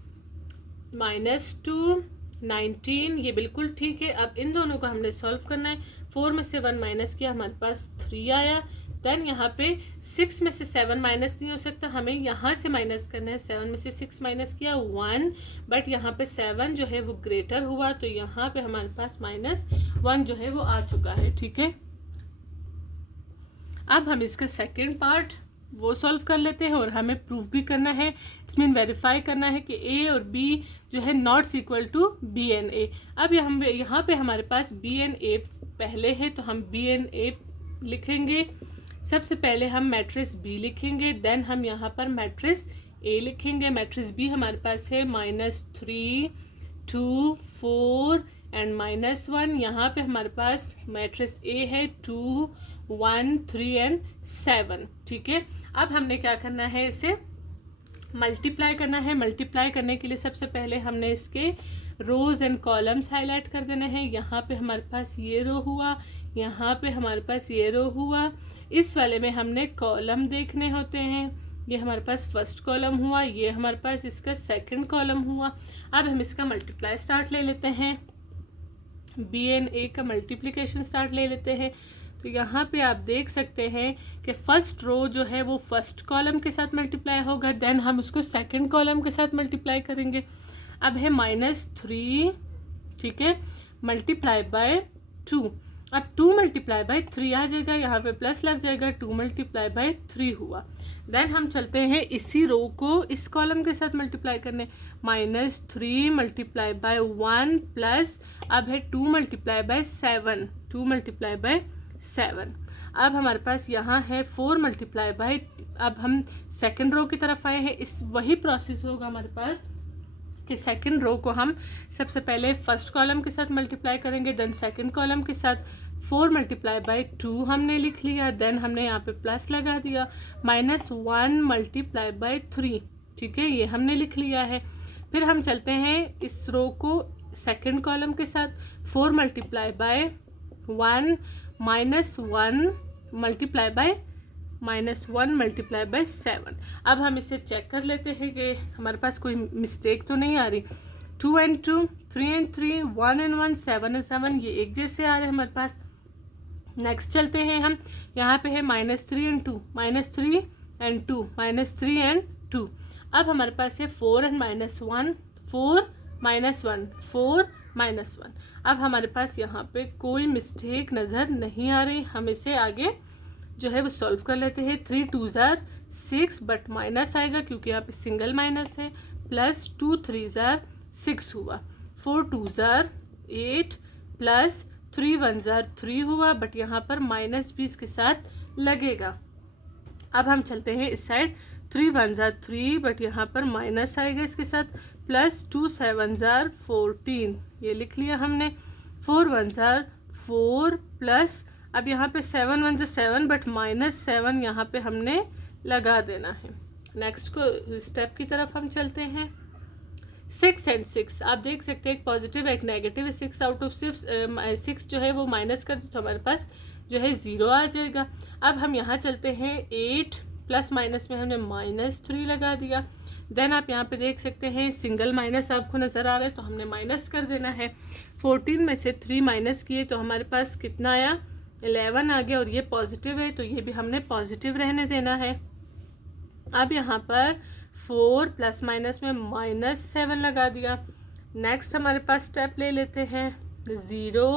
-2 19, ये बिल्कुल ठीक है। अब इन दोनों को हमने सॉल्व करना है। 4 में से 1 माइनस किया, हमारे पास 3 आया। देन यहाँ पे 6 में से 7 माइनस नहीं हो सकता, हमें यहाँ से माइनस करना है। 7 में से 6 माइनस किया 1, बट यहाँ पे 7 जो है वो ग्रेटर हुआ, तो यहाँ पे हमारे पास -1 जो है वो आ चुका है, ठीक है। अब हम इसका सेकेंड पार्ट वो सॉल्व कर लेते हैं और हमें प्रूफ भी करना है, इट्स मीन वेरीफाई करना है कि ए और बी जो है not equal to b and a. अब यहाँ पे हमारे पास बी एंड ए पहले है, तो हम बी एंड ए लिखेंगे। सबसे पहले हम मैट्रिक्स बी लिखेंगे, देन हम यहाँ पर मैट्रिक्स ए लिखेंगे। मैट्रिक्स बी हमारे पास है -3 2 4 एंड -1। यहाँ पे हमारे पास मैट्रिक्स ए है 2 1 3 एंड 7, ठीक है। अब हमने क्या करना है, इसे मल्टीप्लाई करना है। मल्टीप्लाई करने के लिए सबसे पहले हमने इसके रोज एंड कॉलम्स हाईलाइट कर देने हैं। यहाँ पे हमारे पास ये रो हुआ, यहाँ पे हमारे पास ये रो हुआ। इस वाले में हमने कॉलम देखने होते हैं। ये हमारे पास फर्स्ट कॉलम हुआ, ये हमारे पास इसका सेकंड कॉलम हुआ। अब हम इसका मल्टीप्लाई स्टार्ट ले लेते हैं, बी एंड ए का मल्टीप्लिकेशन स्टार्ट ले लेते हैं। तो यहाँ पे आप देख सकते हैं कि फर्स्ट रो जो है वो फर्स्ट कॉलम के साथ मल्टीप्लाई होगा, देन हम उसको सेकंड कॉलम के साथ मल्टीप्लाई करेंगे। अब है -3, ठीक है, मल्टीप्लाई बाय 2। अब 2 मल्टीप्लाई बाय 3 आ जाएगा, यहाँ पे प्लस लग जाएगा, 2 मल्टीप्लाई बाय 3 हुआ। देन हम चलते हैं इसी रो को इस कॉलम के साथ मल्टीप्लाई करने। -3 मल्टीप्लाई बाय 1 प्लस, अब है 2 मल्टीप्लाई बाय 7, 2 मल्टीप्लाई बाय 7। अब हमारे पास यहाँ है 4 मल्टीप्लाई बाय, अब हम सेकंड रो की तरफ आए हैं। इस वही प्रोसेस होगा हमारे पास कि सेकंड रो को हम सबसे पहले फर्स्ट कॉलम के साथ मल्टीप्लाई करेंगे, देन सेकंड कॉलम के साथ 4 मल्टीप्लाई बाई 2 हमने लिख लिया, देन हमने यहाँ पे प्लस लगा दिया, -1 मल्टीप्लाई बाई 3, ठीक है, ये हमने लिख लिया है। फिर हम चलते हैं इस रो को सेकंड कॉलम के साथ 4 multiply by 1 -1 multiply by -1 multiply bye 7। अब हम इसे चेक कर लेते हैं कि हमारे पास कोई मिस्टेक तो नहीं आ रही। 2 and 2, 3 and 3, 1 and 1, 7 and 7, ये एक जैसे आ रहे हैं हमारे पास। नेक्स्ट चलते हैं हम, यहाँ पे है -3 and 2, -3 and 2, -3 and 2। अब हमारे पास है 4 and -1, 4 -1, 4 -1। अब हमारे पास यहाँ पे कोई मिस्टेक नज़र नहीं आ रही। हम इसे आगे जो है वो सॉल्व कर लेते हैं। 3 2s are 6, बट माइनस आएगा क्योंकि यहाँ पे सिंगल माइनस है, प्लस 2 3s are 6 हुआ, 4 2s are 8, plus 3 1s are 3 हुआ, बट यहाँ पर माइनस भी इसके साथ लगेगा। अब हम चलते हैं इस साइड, 3 1s are 3, बट यहाँ पर माइनस आएगा इसके साथ, प्लस 2 7s are 14, ये लिख लिया हमने, 4 1s are 4, प्लस अब यहाँ पे 7 1s are 7, बट -7 यहाँ पे हमने लगा देना है। नेक्स्ट को स्टेप की तरफ हम चलते हैं। 6 and 6, आप देख सकते हैं एक पॉजिटिव एक नेगेटिव, 6 आउट ऑफ 6 जो है वो माइनस कर दे तो हमारे पास जो है 0 आ जाएगा। अब हम यहाँ चलते हैं 8 प्लस माइनस में हमने -3 लगा दिया। देन आप यहाँ पे देख सकते हैं सिंगल माइनस आपको नज़र आ रहा है तो हमने माइनस कर देना है। 14 में से 3 माइनस किए तो हमारे पास कितना आया, 11 आ गया, और ये पॉजिटिव है तो ये भी हमने पॉजिटिव रहने देना है। अब यहाँ पर 4 प्लस माइनस में -7 लगा दिया। नेक्स्ट हमारे पास स्टेप ले लेते हैं 0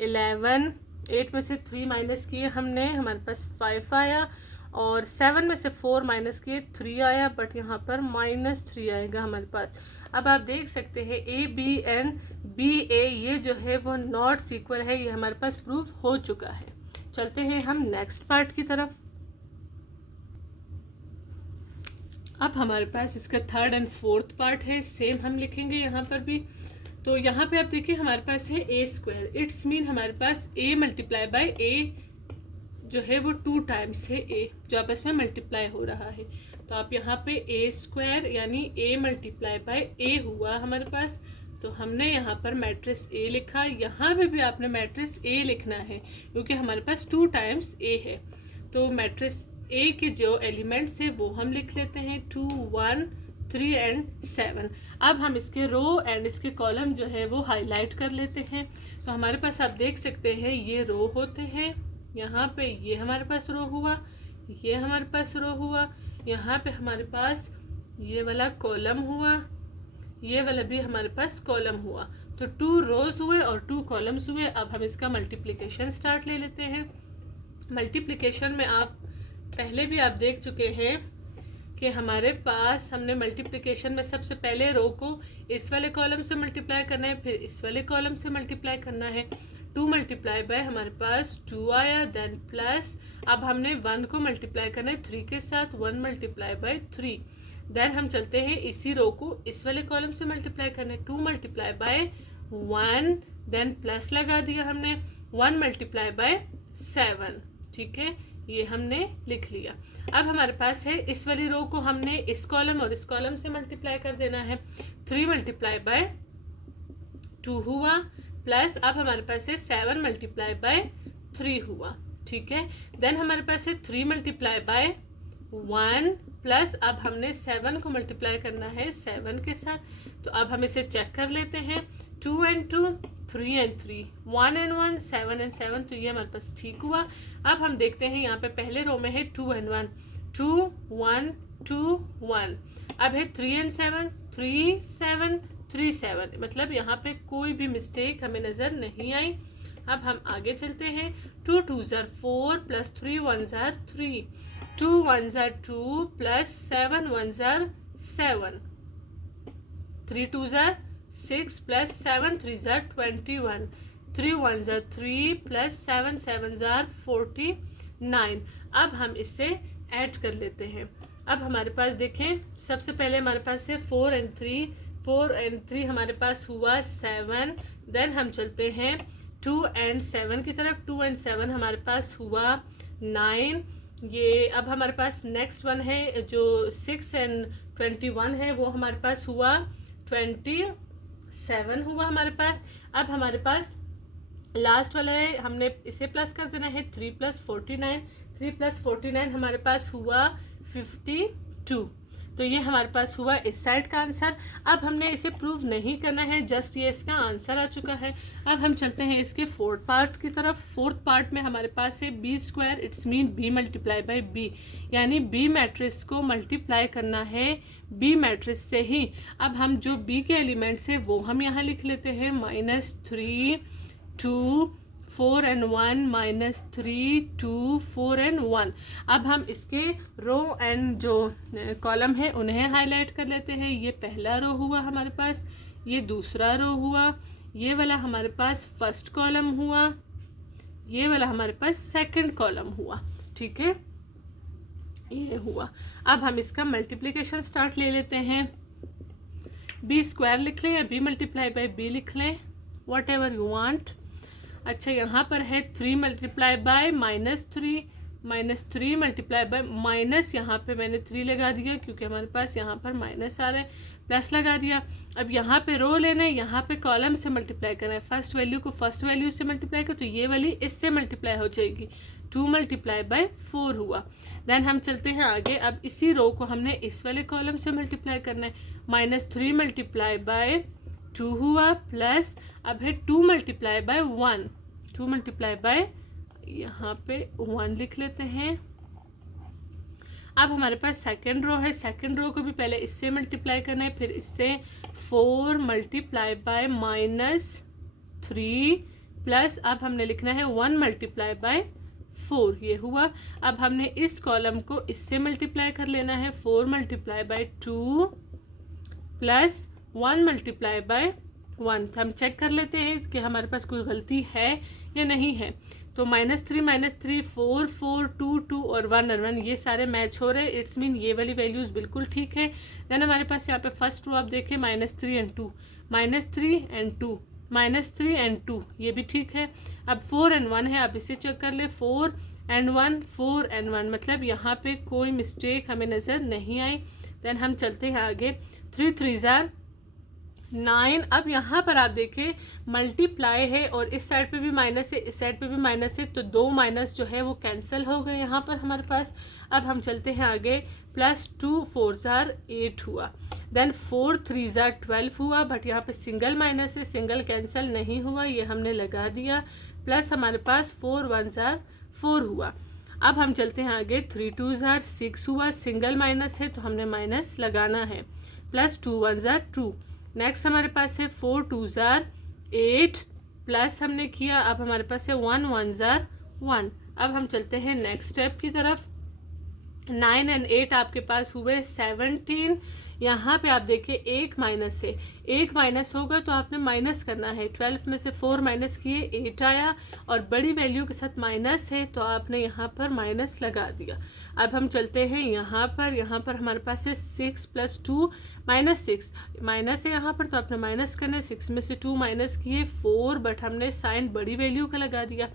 11, 8 में से 3 माइनस किए हमने, हमारे पास 5 आया, और 7 में से 4 माइनस किए 3 आया, बट यहाँ पर -3 आएगा हमारे पास। अब आप देख सकते हैं AB and BA ये जो है वो नॉट इक्वल है, ये हमारे पास प्रूफ हो चुका है। चलते हैं हम नेक्स्ट पार्ट की तरफ। अब हमारे पास इसका थर्ड एंड फोर्थ पार्ट है, सेम हम लिखेंगे यहाँ पर भी। तो यहाँ पे आप देखिए हमारे पास है A², इट्स मीन हमारे पास A मल्टीप्लाई बाय A जो है वो 2 टाइम्स है A जो आपस में मल्टीप्लाई हो रहा है। तो आप यहाँ पे A² यानी A मल्टीप्लाई बाय A हुआ हमारे पास, तो हमने यहाँ पर मैट्रिक्स A लिखा। यहाँ पे भी आपने मैट्रिक्स A लिखना है क्योंकि हमारे पास 2 टाइम्स A है। तो मैट्रिक्स A के जो एलिमेंट्स है वो हम लिख लेते हैं 2 1 3 and 7। अब हम इसके रो एंड इसके कॉलम जो है वो हाईलाइट कर लेते हैं। तो हमारे पास आप देख सकते हैं ये रो होते हैं, यहाँ पे ये हमारे पास रो हुआ, ये हमारे पास रो हुआ, यहाँ पे हमारे पास ये वाला कॉलम हुआ, ये वाला भी हमारे पास कॉलम हुआ। तो 2 रोज हुए और 2 कॉलम्स हुए। अब हम इसका मल्टीप्लिकेशन स्टार्ट ले लेते हैं। मल्टीप्लिकेशन में आप पहले भी आप देख चुके हैं कि हमारे पास हमने मल्टीप्लिकेशन में सबसे पहले रो को इस वाले कॉलम से मल्टीप्लाई करना है, फिर इस वाले कॉलम से मल्टीप्लाई करना है। 2 मल्टीप्लाई बाय हमारे पास 2 आया, देन प्लस अब हमने 1 को मल्टीप्लाई करना है 3 के साथ, 1 मल्टीप्लाई बाय 3। देन हम चलते हैं इसी रो को इस वाले कॉलम से मल्टीप्लाई करने, 2 मल्टीप्लाई बाय 1, देन प्लस लगा दिया हमने 1 मल्टीप्लाई बाय 7, ठीक है, ये हमने लिख लिया। अब हमारे पास है इस वाली रो को हमने इस कॉलम और इस कॉलम से मल्टीप्लाई कर देना है, 3 मल्टीप्लाई बाय 2 हुआ, प्लस अब हमारे पास है 7 मल्टीप्लाई बाय 3 हुआ, ठीक है। देन हमारे पास है 3 मल्टीप्लाई बाय 1, प्लस अब हमने 7 को मल्टीप्लाई करना है 7 के साथ। तो अब हम इसे चेक कर लेते हैं, 2 and 2, 3 and 3, 1 and 1, 7 and 7, तो ये हमारे पास ठीक हुआ। अब हम देखते हैं यहाँ पे पहले रो में है 2 and 1, 2 1 2 1। अब है 3 and 7, 3 7 3 7, मतलब यहाँ पे कोई भी मिस्टेक हमें नज़र नहीं आई। अब हम आगे चलते हैं, 2 2s are 4 plus 3 1s are 3, 2 1s are 2 plus 7 1s are 7, 3 2s are 6 plus 7 3s are 21, 3 1s are 3 plus 7 7s are 49। अब हम इससे ऐड कर लेते हैं। अब हमारे पास देखें सबसे पहले हमारे पास है 4 and 3, 4 and 3 हमारे पास हुआ 7। देन हम चलते हैं 2 and 7 की तरफ। 2 and 7 हमारे पास हुआ 9। ये अब हमारे पास नेक्स्ट वन है जो 6 and 21 है, वो हमारे पास हुआ 27 हुआ हमारे पास। अब हमारे पास लास्ट वाला है, हमने इसे प्लस कर देना है 3 + 49। 3 + 49 हमारे पास हुआ 52। तो ये हमारे पास हुआ इस साइड का आंसर। अब हमने इसे प्रूव नहीं करना है, जस्ट ये इसका आंसर आ चुका है। अब हम चलते हैं इसके फोर्थ पार्ट की तरफ। फोर्थ पार्ट में हमारे पास है b², it's mean b × b, यानी b मैट्रिक्स को मल्टीप्लाई करना है b मैट्रिक्स से ही। अब हम जो b के एलिमेंट्स है वो हम यहाँ लिख लेते हैं, -3 2 4 and 1 -3 2 4 and 1। अब हम इसके रो एंड जो कॉलम है उन्हें हाईलाइट कर लेते हैं। ये पहला रो हुआ हमारे पास, ये दूसरा रो हुआ, ये वाला हमारे पास फर्स्ट कॉलम हुआ, ये वाला हमारे पास सेकंड कॉलम हुआ। ठीक है, ये हुआ। अब हम इसका मल्टीप्लिकेशन स्टार्ट ले लेते हैं। b² लिख लें या b × b लिख लें, वॉट एवर यू वांट। अच्छा, यहाँ पर है 3 × -3 -3 × माइनस, यहाँ पे मैंने 3 लगा दिया क्योंकि हमारे पास यहाँ पर माइनस आ रहा है, प्लस लगा दिया। अब यहाँ पे रो लेना है, यहाँ पे कॉलम से मल्टीप्लाई करना है। फर्स्ट वैल्यू को फर्स्ट वैल्यू से मल्टीप्लाई करो तो ये वाली इससे मल्टीप्लाई हो जाएगी, 2 × 4 हुआ। देन हम चलते हैं आगे। अब इसी रो को हमने इस वाले कॉलम से मल्टीप्लाई करना है, -3 × 2 हुआ, प्लस अब है 2 × 1, 2 × यहाँ पे 1 लिख लेते हैं। अब हमारे पास सेकंड रो है, सेकंड रो को भी पहले इससे मल्टीप्लाई करना है, फिर इससे 4 × -3 प्लस अब हमने लिखना है 1 × 4, ये हुआ। अब हमने इस कॉलम को इससे मल्टीप्लाई कर लेना है, 4 × 2 प्लस 1 × 1। हम चेक कर लेते हैं कि हमारे पास कोई गलती है या नहीं है। तो -3 4 4 2 2 और 1 ये सारे मैच हो रहे हैं, इट्स मीन ये वाली वैल्यूज़ बिल्कुल ठीक है। देन हमारे पास यहाँ पे फर्स्ट रो आप देखें, -3 and 2 -3 and 2 -3 and 2, ये भी ठीक है। अब 4 and 1 है, आप इसे चेक कर ले, 4 and 1 4 and 1, मतलब यहाँ पे कोई मिस्टेक हमें नज़र नहीं आई। देन हम चलते हैं आगे, 3 3 9। अब यहाँ पर आप देखें मल्टीप्लाई है और इस साइड पे भी माइनस है, इस साइड पे भी माइनस है, तो 2 माइनस जो है वो कैंसिल हो गए यहाँ पर हमारे पास। अब हम चलते हैं आगे, +2 4 8 हुआ। देन 4 3 12 हुआ, बट यहाँ पे सिंगल माइनस है, सिंगल कैंसिल नहीं हुआ, ये हमने लगा दिया। प्लस हमारे पास 4 1 4 हुआ। अब हम चलते हैं आगे, 3 2 6 हुआ, सिंगल माइनस है तो हमने माइनस लगाना है, प्लस 2 1 2। नेक्स्ट हमारे पास है 4 2 8 प्लस हमने किया, अब हमारे पास है 1 1 1। अब हम चलते हैं नेक्स्ट स्टेप की तरफ। 9 and 8 आपके पास हुए 17। यहाँ पे आप देखिए एक माइनस है, एक माइनस होगा तो आपने माइनस करना है। 12 में से 4 माइनस किए, 8 आया, और बड़ी वैल्यू के साथ माइनस है तो आपने यहाँ पर माइनस लगा दिया। अब हम चलते हैं यहाँ पर हमारे पास है 6 + 2 -6, माइनस है यहाँ पर तो आपने माइनस करना है। 6 में से 2 माइनस किए 4, बट हमने साइन बड़ी वैल्यू का लगा दिया।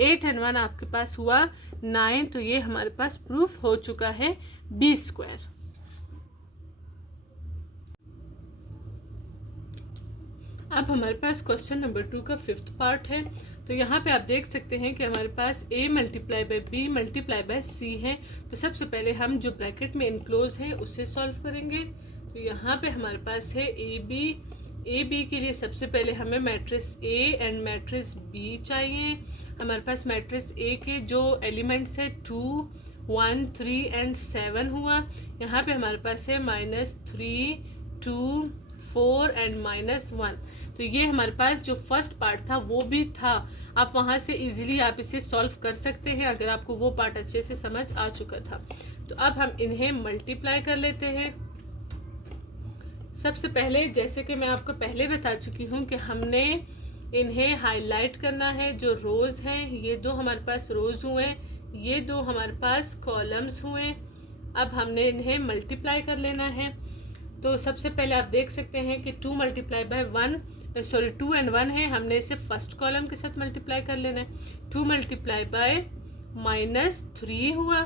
8 and 1 आपके पास हुआ 9, तो ये हमारे पास प्रूफ हो चुका है b²। अब हमारे पास क्वेश्चन नंबर 2 का 5th पार्ट है। तो यहाँ पे आप देख सकते हैं कि हमारे पास a × b × c है। तो सबसे पहले हम जो ब्रैकेट में इनक्लोज है उससे सॉल्व करेंगे। तो यहाँ पे हमारे पास है ए बी के लिए सबसे पहले हमें matrix A and matrix B चाहिए। हमारे पास मैट्रिक्स A के जो एलिमेंट्स है 2 1 3 एंड 7 हुआ। यहाँ पे हमारे पास है -3 2 4 एंड -1। तो ये हमारे पास जो फर्स्ट पार्ट था वो भी था, आप वहाँ से इजीली आप इसे सॉल्व कर सकते हैं अगर आपको वो पार्ट अच्छे से समझ आ चुका था। तो अब हम इन्हें मल्टीप्लाई कर लेते हैं। सबसे पहले जैसे कि मैं आपको पहले बता चुकी हूँ कि हमने इन्हें हाईलाइट करना है। जो रोज हैं ये 2 हमारे पास रोज हुए, ये 2 हमारे पास कॉलम्स हुए। अब हमने इन्हें मल्टीप्लाई कर लेना है। तो सबसे पहले आप देख सकते हैं कि 2 मल्टीप्लाई बाय 2 एंड 1 है, हमने इसे फर्स्ट कॉलम के साथ मल्टीप्लाई कर लेना है। 2 मल्टीप्लाई बाय -3 हुआ,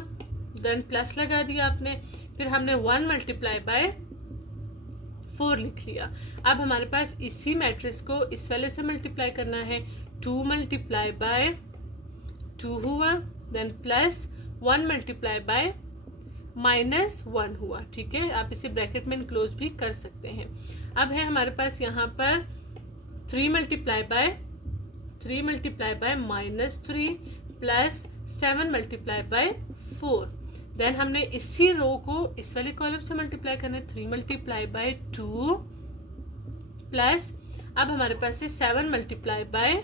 देन प्लस लगा दिया आपने, फिर हमने 1 मल्टीप्लाई बाय 4 लिख लिया। अब हमारे पास इसी मैट्रिक्स को इस वाले से मल्टीप्लाई करना है। 2 मल्टीप्लाई बाय 2 हुआ, देन प्लस 1 मल्टीप्लाई बाय -1 हुआ। ठीक है, आप इसे ब्रैकेट में क्लोज भी कर सकते हैं। अब है हमारे पास यहाँ पर 3 multiply by -3 plus 7 multiply by 4। Then हमने इसी रो को इस वाले कॉलम से मल्टीप्लाई करना है। 3 मल्टीप्लाई बाय 2 प्लस अब हमारे पास है 7 मल्टीप्लाई बाय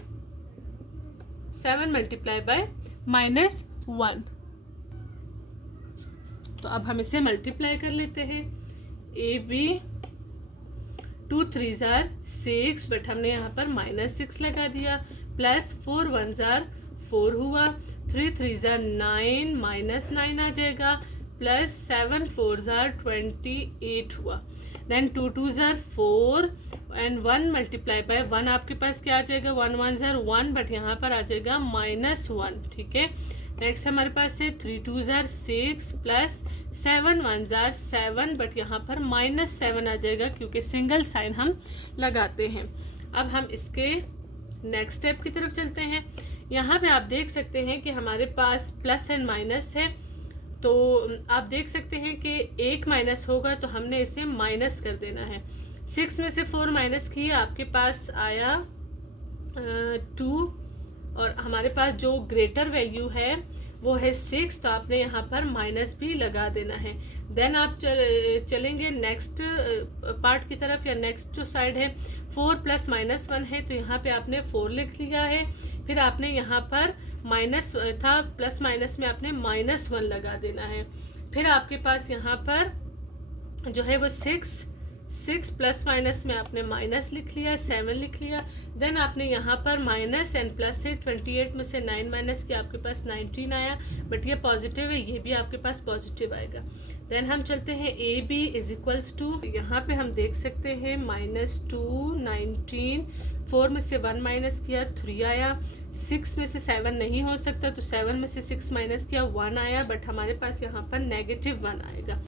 -1। तो अब हम इसे मल्टीप्लाई कर लेते हैं। ए बी 2 3 जार 6, बट हमने यहाँ पर -6 लगा दिया, प्लस 4 1 जार 4 हुआ, 3 3 जार 9 -9 आ जाएगा, प्लस 7 4 जार 28 हुआ। देन 2 2 जार 4 एंड 1 मल्टीप्लाई बाय 1 आपके पास क्या आ जाएगा, 1 1 जार 1, बट यहाँ पर आ जाएगा -1। ठीक है, नेक्स्ट हमारे पास है 3 2 जार 6 प्लस 7 1 जार 7, बट यहाँ पर -7 आ जाएगा क्योंकि सिंगल साइन हम लगाते हैं। अब हम इसके नेक्स्ट स्टेप की तरफ चलते हैं। यहाँ पे आप देख सकते हैं कि हमारे पास प्लस एंड माइनस है, तो आप देख सकते हैं कि एक माइनस होगा तो हमने इसे माइनस कर देना है। 6 में से 4 माइनस किया, आपके पास आया 2, और हमारे पास जो ग्रेटर वैल्यू है वो है 6, तो आपने यहाँ पर माइनस भी लगा देना है। देन आप चलेंगे नेक्स्ट पार्ट की तरफ, या नेक्स्ट जो साइड है 4 प्लस -1 है, तो यहाँ पे आपने 4 लिख लिया है। फिर आपने यहाँ पर माइनस था, प्लस माइनस में आपने -1 लगा देना है। फिर आपके पास यहाँ पर जो है वो 6 प्लस माइनस में आपने माइनस लिख लिया, 7 लिख लिया। देन आपने यहाँ पर माइनस एंड प्लस से 28 में से 9 माइनस किया, आपके पास 19 आया, बट ये पॉजिटिव है, ये भी आपके पास पॉजिटिव आएगा। देन हम चलते हैं A B is equals to, यहाँ पे हम देख सकते हैं -2 19, 4 में से 1 माइनस किया 3 आया, 6 में से 7 नहीं हो सकता तो 7 में से 6 माइनस किया 1 आया, बट हमारे पास यहाँ पर -1 आएगा।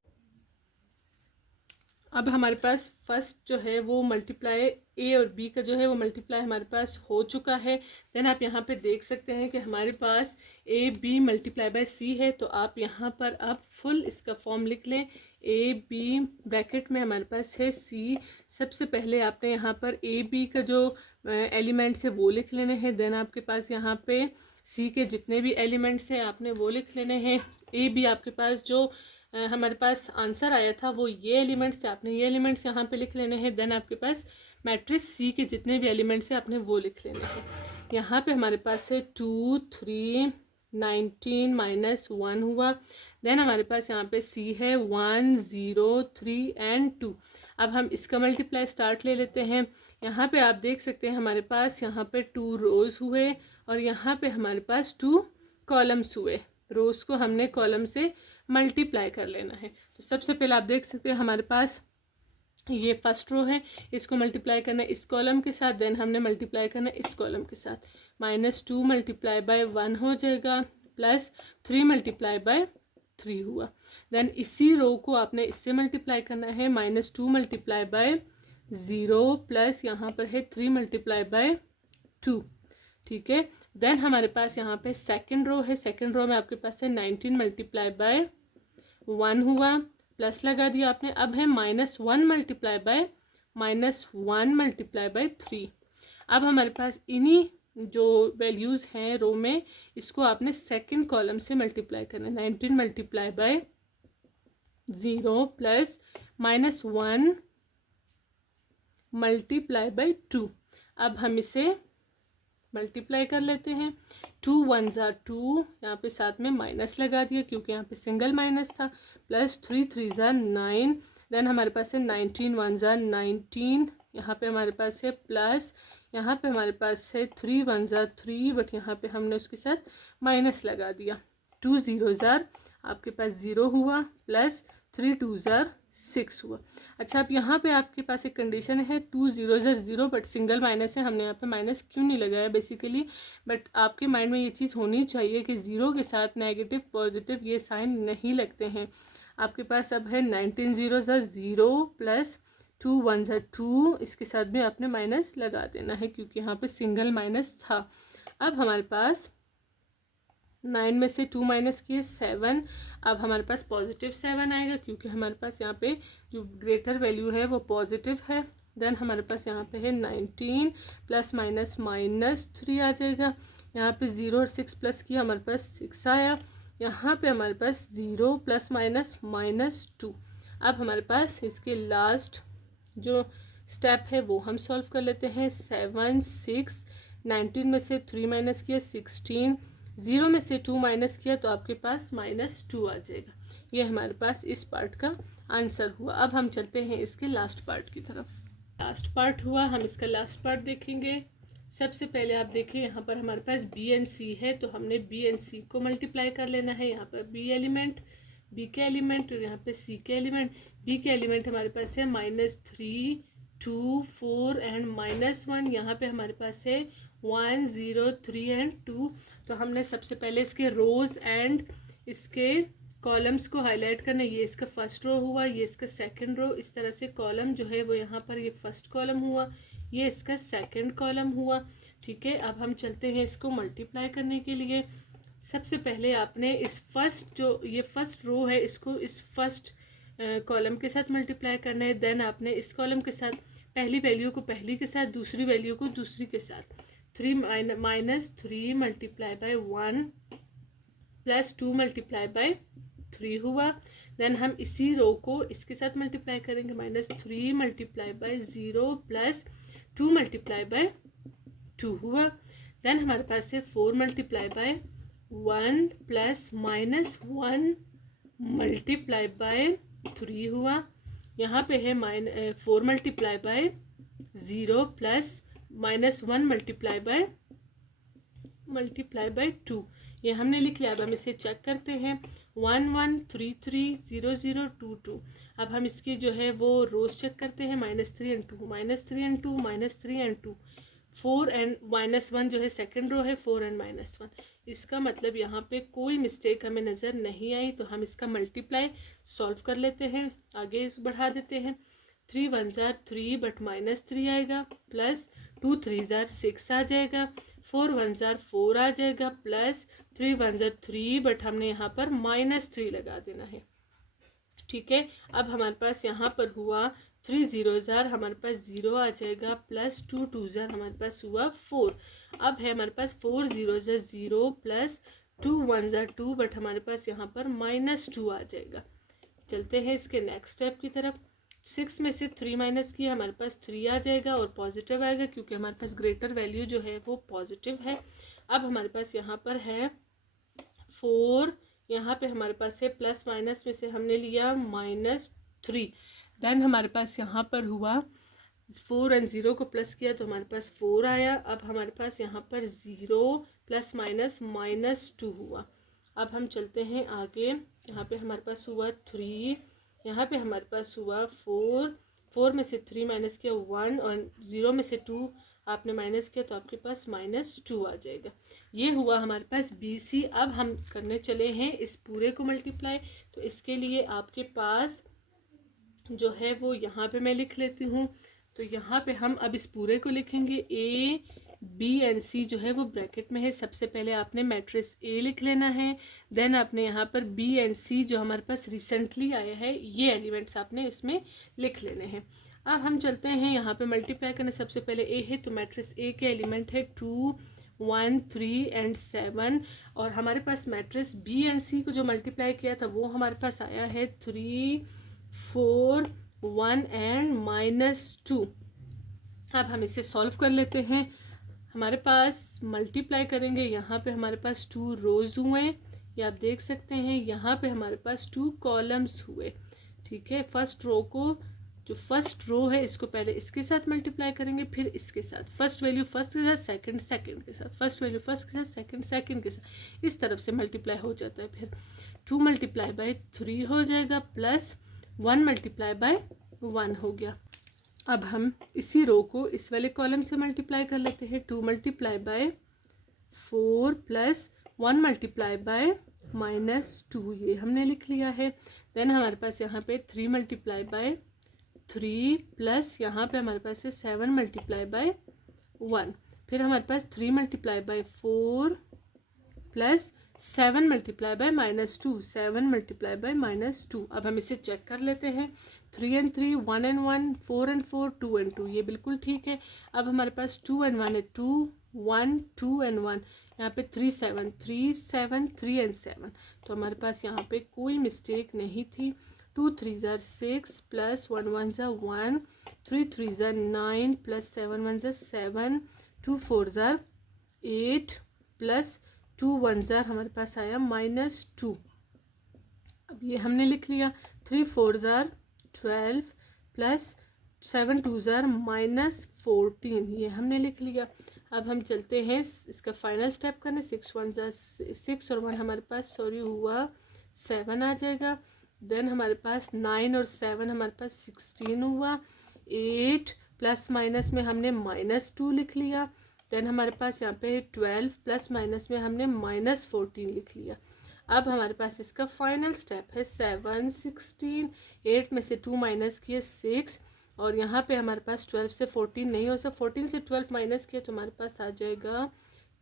अब हमारे पास फर्स्ट जो है वो मल्टीप्लाई ए और बी का जो है वो मल्टीप्लाई हमारे पास हो चुका है। देन आप यहाँ पे देख सकते हैं कि हमारे पास ए बी मल्टीप्लाई बाय सी है, तो आप यहाँ पर अब फुल इसका फॉर्म लिख लें। ए बी ब्रैकेट में हमारे पास है सी, सबसे पहले आपने यहाँ पर ए बी का जो एलिमेंट्स है वो लिख लेने हैं। देन आपके पास यहाँ पे सी के जितने भी एलिमेंट्स हैं आपने वो लिख लेने हैं। ए बी आपके पास जो हमारे पास आंसर आया था वो ये एलिमेंट्स थे, आपने ये एलिमेंट्स यहाँ पे लिख लेने हैं। देन आपके पास मैट्रिक्स सी के जितने भी एलिमेंट्स हैं आपने वो लिख लेने हैं। यहाँ पे हमारे पास है 2 3 19 -1 हुआ। देन हमारे पास यहाँ पे सी है 1 0 3 एंड 2। अब हम इसका मल्टीप्लाई स्टार्ट ले लेते हैं। यहाँ पे आप देख सकते हैं हमारे पास यहाँ पे 2 रोज़ हुए और यहाँ पे हमारे पास 2 कॉलम्स हुए। रोज को हमने कॉलम से मल्टीप्लाई कर लेना है। तो सबसे पहले आप देख सकते हैं हमारे पास ये फर्स्ट रो है, इसको मल्टीप्लाई करना है इस कॉलम के साथ, देन हमने मल्टीप्लाई करना है इस कॉलम के साथ। -2 मल्टीप्लाई बाय 1 हो जाएगा, प्लस 3 मल्टीप्लाई बाय 3 हुआ। देन इसी रो को आपने इससे मल्टीप्लाई करना है, -2 मल्टीप्लाई बाय 0 प्लस यहाँ पर है 3 मल्टीप्लाई बाय 2। ठीक है, देन हमारे पास यहाँ पे सेकंड रो है, सेकंड रो में आपके पास है 19 मल्टीप्लाई बाय 1 हुआ, प्लस लगा दिया आपने। अब है -1 मल्टीप्लाई बाय 3। अब हमारे पास इन्हीं जो वैल्यूज़ हैं रो में, इसको आपने सेकंड कॉलम से मल्टीप्लाई करना है। 19 multiply by 0 plus -1 multiply bye 2। अब हम इसे मल्टीप्लाई कर लेते हैं। 2 1 ज़ा 2, यहाँ पे साथ में माइनस लगा दिया क्योंकि यहाँ पे सिंगल माइनस था, प्लस 3 3 ज़ा 9। देन हमारे पास है 19 1 ज़ा 19, यहाँ पे हमारे पास है प्लस, यहाँ पे हमारे पास है 3 1 ज़ा 3, बट यहाँ पे हमने उसके साथ माइनस लगा दिया। 2 0 ज़ा आपके पास 0 हुआ, प्लस 3 2 ज़ा 6 हुआ। अच्छा, अब यहाँ पे आपके पास एक कंडीशन है 2 0 0 बट सिंगल माइनस है, हमने यहाँ पे माइनस क्यों नहीं लगाया बेसिकली, बट आपके माइंड में ये चीज़ होनी चाहिए कि 0 के साथ नेगेटिव पॉजिटिव ये साइन नहीं लगते हैं। आपके पास अब है 19 0 0 प्लस 2 1 2, इसके साथ भी आपने माइनस लगा देना है क्योंकि यहाँ पे सिंगल माइनस था। अब हमारे पास 9 में से 2 माइनस किए 7, अब हमारे पास पॉजिटिव 7 आएगा क्योंकि हमारे पास यहाँ पे जो ग्रेटर वैल्यू है वो पॉजिटिव है। देन हमारे पास यहाँ पे है 19 प्लस माइनस माइनस 3 आ जाएगा। यहाँ पे 0 और 6 प्लस किया, हमारे पास 6 आया। यहाँ पे हमारे पास 0 प्लस माइनस माइनस 2। अब हमारे पास इसके लास्ट जो स्टेप है वो हम सॉल्व कर लेते हैं। 7 6, 19 में से 3 माइनस किया 16, 0 में से 2 माइनस किया तो आपके पास -2 आ जाएगा। ये हमारे पास इस पार्ट का आंसर हुआ। अब हम चलते हैं इसके लास्ट पार्ट की तरफ। लास्ट पार्ट हुआ, हम इसका लास्ट पार्ट देखेंगे। सबसे पहले आप देखिए यहाँ पर हमारे पास बी एंड सी है, तो हमने बी एंड सी को मल्टीप्लाई कर लेना है। यहाँ पर बी एलिमेंट, बी के एलिमेंट और यहाँ पे सी के एलिमेंट। बी के एलिमेंट हमारे पास है -3 2 4 एंड -1। यहाँ पे हमारे पास है 1 0 3 एंड 2। तो हमने सबसे पहले इसके रोज एंड इसके कॉलम्स को हाईलाइट करना। ये इसका फर्स्ट रो हुआ, ये इसका सेकंड रो। इस तरह से कॉलम जो है वो यहाँ पर ये फर्स्ट कॉलम हुआ, ये इसका सेकंड कॉलम हुआ। ठीक है, अब हम चलते हैं इसको मल्टीप्लाई करने के लिए। सबसे पहले आपने इस फर्स्ट जो ये फर्स्ट रो है इसको इस फर्स्ट कॉलम के साथ मल्टीप्लाई करना है। देन आपने इस कॉलम के साथ पहली वैल्यू को पहली के साथ, दूसरी वैल्यू को दूसरी के साथ। 3 -3 multiply by 1 plus 2 multiply by 3 हुआ। देन हम इसी रो को इसके साथ मल्टीप्लाई करेंगे। -3 multiply bye 0 plus 2 multiply by 2 हुआ। देन हमारे पास है 4 multiply by 1 plus -1 multiply by 3 हुआ। यहाँ पे है 4 multiply by 0 plus -1 multiply bye 2। ये हमने लिख लिया। अब हम इसे चेक करते हैं। 1 1 3 3 0 0 2 2। अब हम इसकी जो है वो रोज चेक करते हैं। -3 एंड 2 -3 एंड 2 -3 एंड 2 4 एंड -1 जो है सेकंड रो है 4 एंड -1। इसका मतलब यहाँ पे कोई मिस्टेक हमें नज़र नहीं आई, तो हम इसका मल्टीप्लाई सॉल्व कर लेते हैं। आगे बढ़ा देते हैं। 3 1 3 बट -3 आएगा, प्लस 2 3 6 आ जाएगा, 4 1 4 आ जाएगा, प्लस 3 1 3 बट हमने यहाँ पर -3 लगा देना है। ठीक है, अब हमारे पास यहाँ पर हुआ 3 0 हमारे पास 0 आ जाएगा, प्लस 2 2 हमारे पास हुआ 4। अब है हमारे पास 4 0 0 प्लस 2 1 2 बट हमारे पास यहाँ पर -2 आ जाएगा। चलते हैं इसके नेक्स्ट स्टेप की तरफ। 6 में से 3 माइनस किया, हमारे पास 3 आ जाएगा और पॉजिटिव आएगा क्योंकि हमारे पास ग्रेटर वैल्यू जो है वो पॉजिटिव है। अब हमारे पास यहाँ पर है 4, यहाँ पे हमारे पास है प्लस माइनस में से हमने लिया -3। देन हमारे पास यहाँ पर हुआ 4 एंड 0 को प्लस किया तो हमारे पास 4 आया। अब हमारे पास यहाँ पर 0 प्लस माइनस -2 हुआ। अब हम चलते हैं आगे। यहाँ पे हमारे पास हुआ 3, यहाँ पे हमारे पास हुआ 4 में से 3 माइनस किया 1 और 0 में से 2 आपने माइनस किया तो आपके पास -2 आ जाएगा। ये हुआ हमारे पास BC। अब हम करने चले हैं इस पूरे को मल्टीप्लाई। तो इसके लिए आपके पास जो है वो यहाँ पे मैं लिख लेती हूँ। तो यहाँ पे हम अब इस पूरे को लिखेंगे। A B एंड C जो है वो ब्रैकेट में है। सबसे पहले आपने मैट्रिक्स A लिख लेना है। देन आपने यहाँ पर B एंड C जो हमारे पास रिसेंटली आया है ये एलिमेंट्स आपने इसमें लिख लेने हैं। अब हम चलते हैं यहाँ पे मल्टीप्लाई करने। सबसे पहले A है तो मैट्रिक्स A के एलिमेंट है 2 1 3 एंड 7 और हमारे पास मैट्रिक्स B एंड C को जो मल्टीप्लाई किया था वो हमारे पास आया है 3 4 1 एंड -2। अब हम इसे सॉल्व कर लेते हैं। हमारे पास मल्टीप्लाई करेंगे, यहाँ पे हमारे पास 2 रोज हुए, ये आप देख सकते हैं। यहाँ पे हमारे पास 2 कॉलम्स हुए। ठीक है, फर्स्ट रो को जो फर्स्ट रो है इसको पहले इसके साथ मल्टीप्लाई करेंगे, फिर इसके साथ। फर्स्ट वैल्यू फर्स्ट के साथ, सेकंड सेकंड के साथ, फर्स्ट वैल्यू फर्स्ट के साथ, सेकंड सेकंड के साथ। इस तरफ से मल्टीप्लाई हो जाता है। फिर 2 मल्टीप्लाई बाय 3 हो जाएगा, प्लस 1 मल्टीप्लाई बाय 1 हो गया। अब हम इसी रो को इस वाले कॉलम से मल्टीप्लाई कर लेते हैं। 2 multiply by 4 plus 1 multiply bye -2, ये हमने लिख लिया है। देन हमारे पास यहाँ पे 3 मल्टीप्लाई बाय 3 प्लस यहाँ पे हमारे पास है 7 मल्टीप्लाई बाय 1। फिर हमारे पास 3 multiply by 4 plus 7 multiply bye -2, 7 multiply bye -2। अब हम इसे चेक कर लेते हैं। 3 and 3, 1 and 1, 4 and 4, 2 and 2, ये बिल्कुल ठीक है। अब हमारे पास 2 and 1 है, 2 1 2 and 1, यहाँ पे 3 7 3 7 3 and 7, तो हमारे पास यहाँ पे कोई मिस्टेक नहीं थी। 2 3s are 6 plus 1 1s are 1, 3 3s are 9 plus 7 1s are 7, 2 4s are 8 plus 2 1s are हमारे पास आया -2। अब ये हमने लिख लिया। 3 4s are 12 plus 7 2s are -14, ये हमने लिख लिया। अब हम चलते हैं इसका फाइनल स्टेप करने। 6 1s are 6 और 1 हमारे पास हुआ 7 आ जाएगा। देन हमारे पास 9 और 7 हमारे पास 16 हुआ। 8 प्लस माइनस में हमने -2 लिख लिया। देन हमारे पास यहाँ पे 12 प्लस माइनस में हमने -14 लिख लिया। अब हमारे पास इसका फाइनल स्टेप है 7 16, 8 में से 2 माइनस किए 6, और यहाँ पे हमारे पास 12 से 14 नहीं हो सकता, 14 से 12 माइनस किए तो हमारे पास आ जाएगा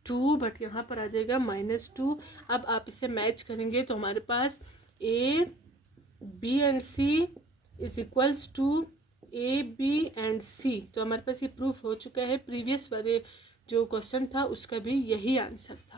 2, बट यहाँ पर आ जाएगा -2। अब आप इसे मैच करेंगे तो हमारे पास A B and C is equals to A B and C, तो हमारे पास ये प्रूफ हो चुका है। प्रीवियस वाले जो क्वेश्चन था उसका भी यही आंसर था।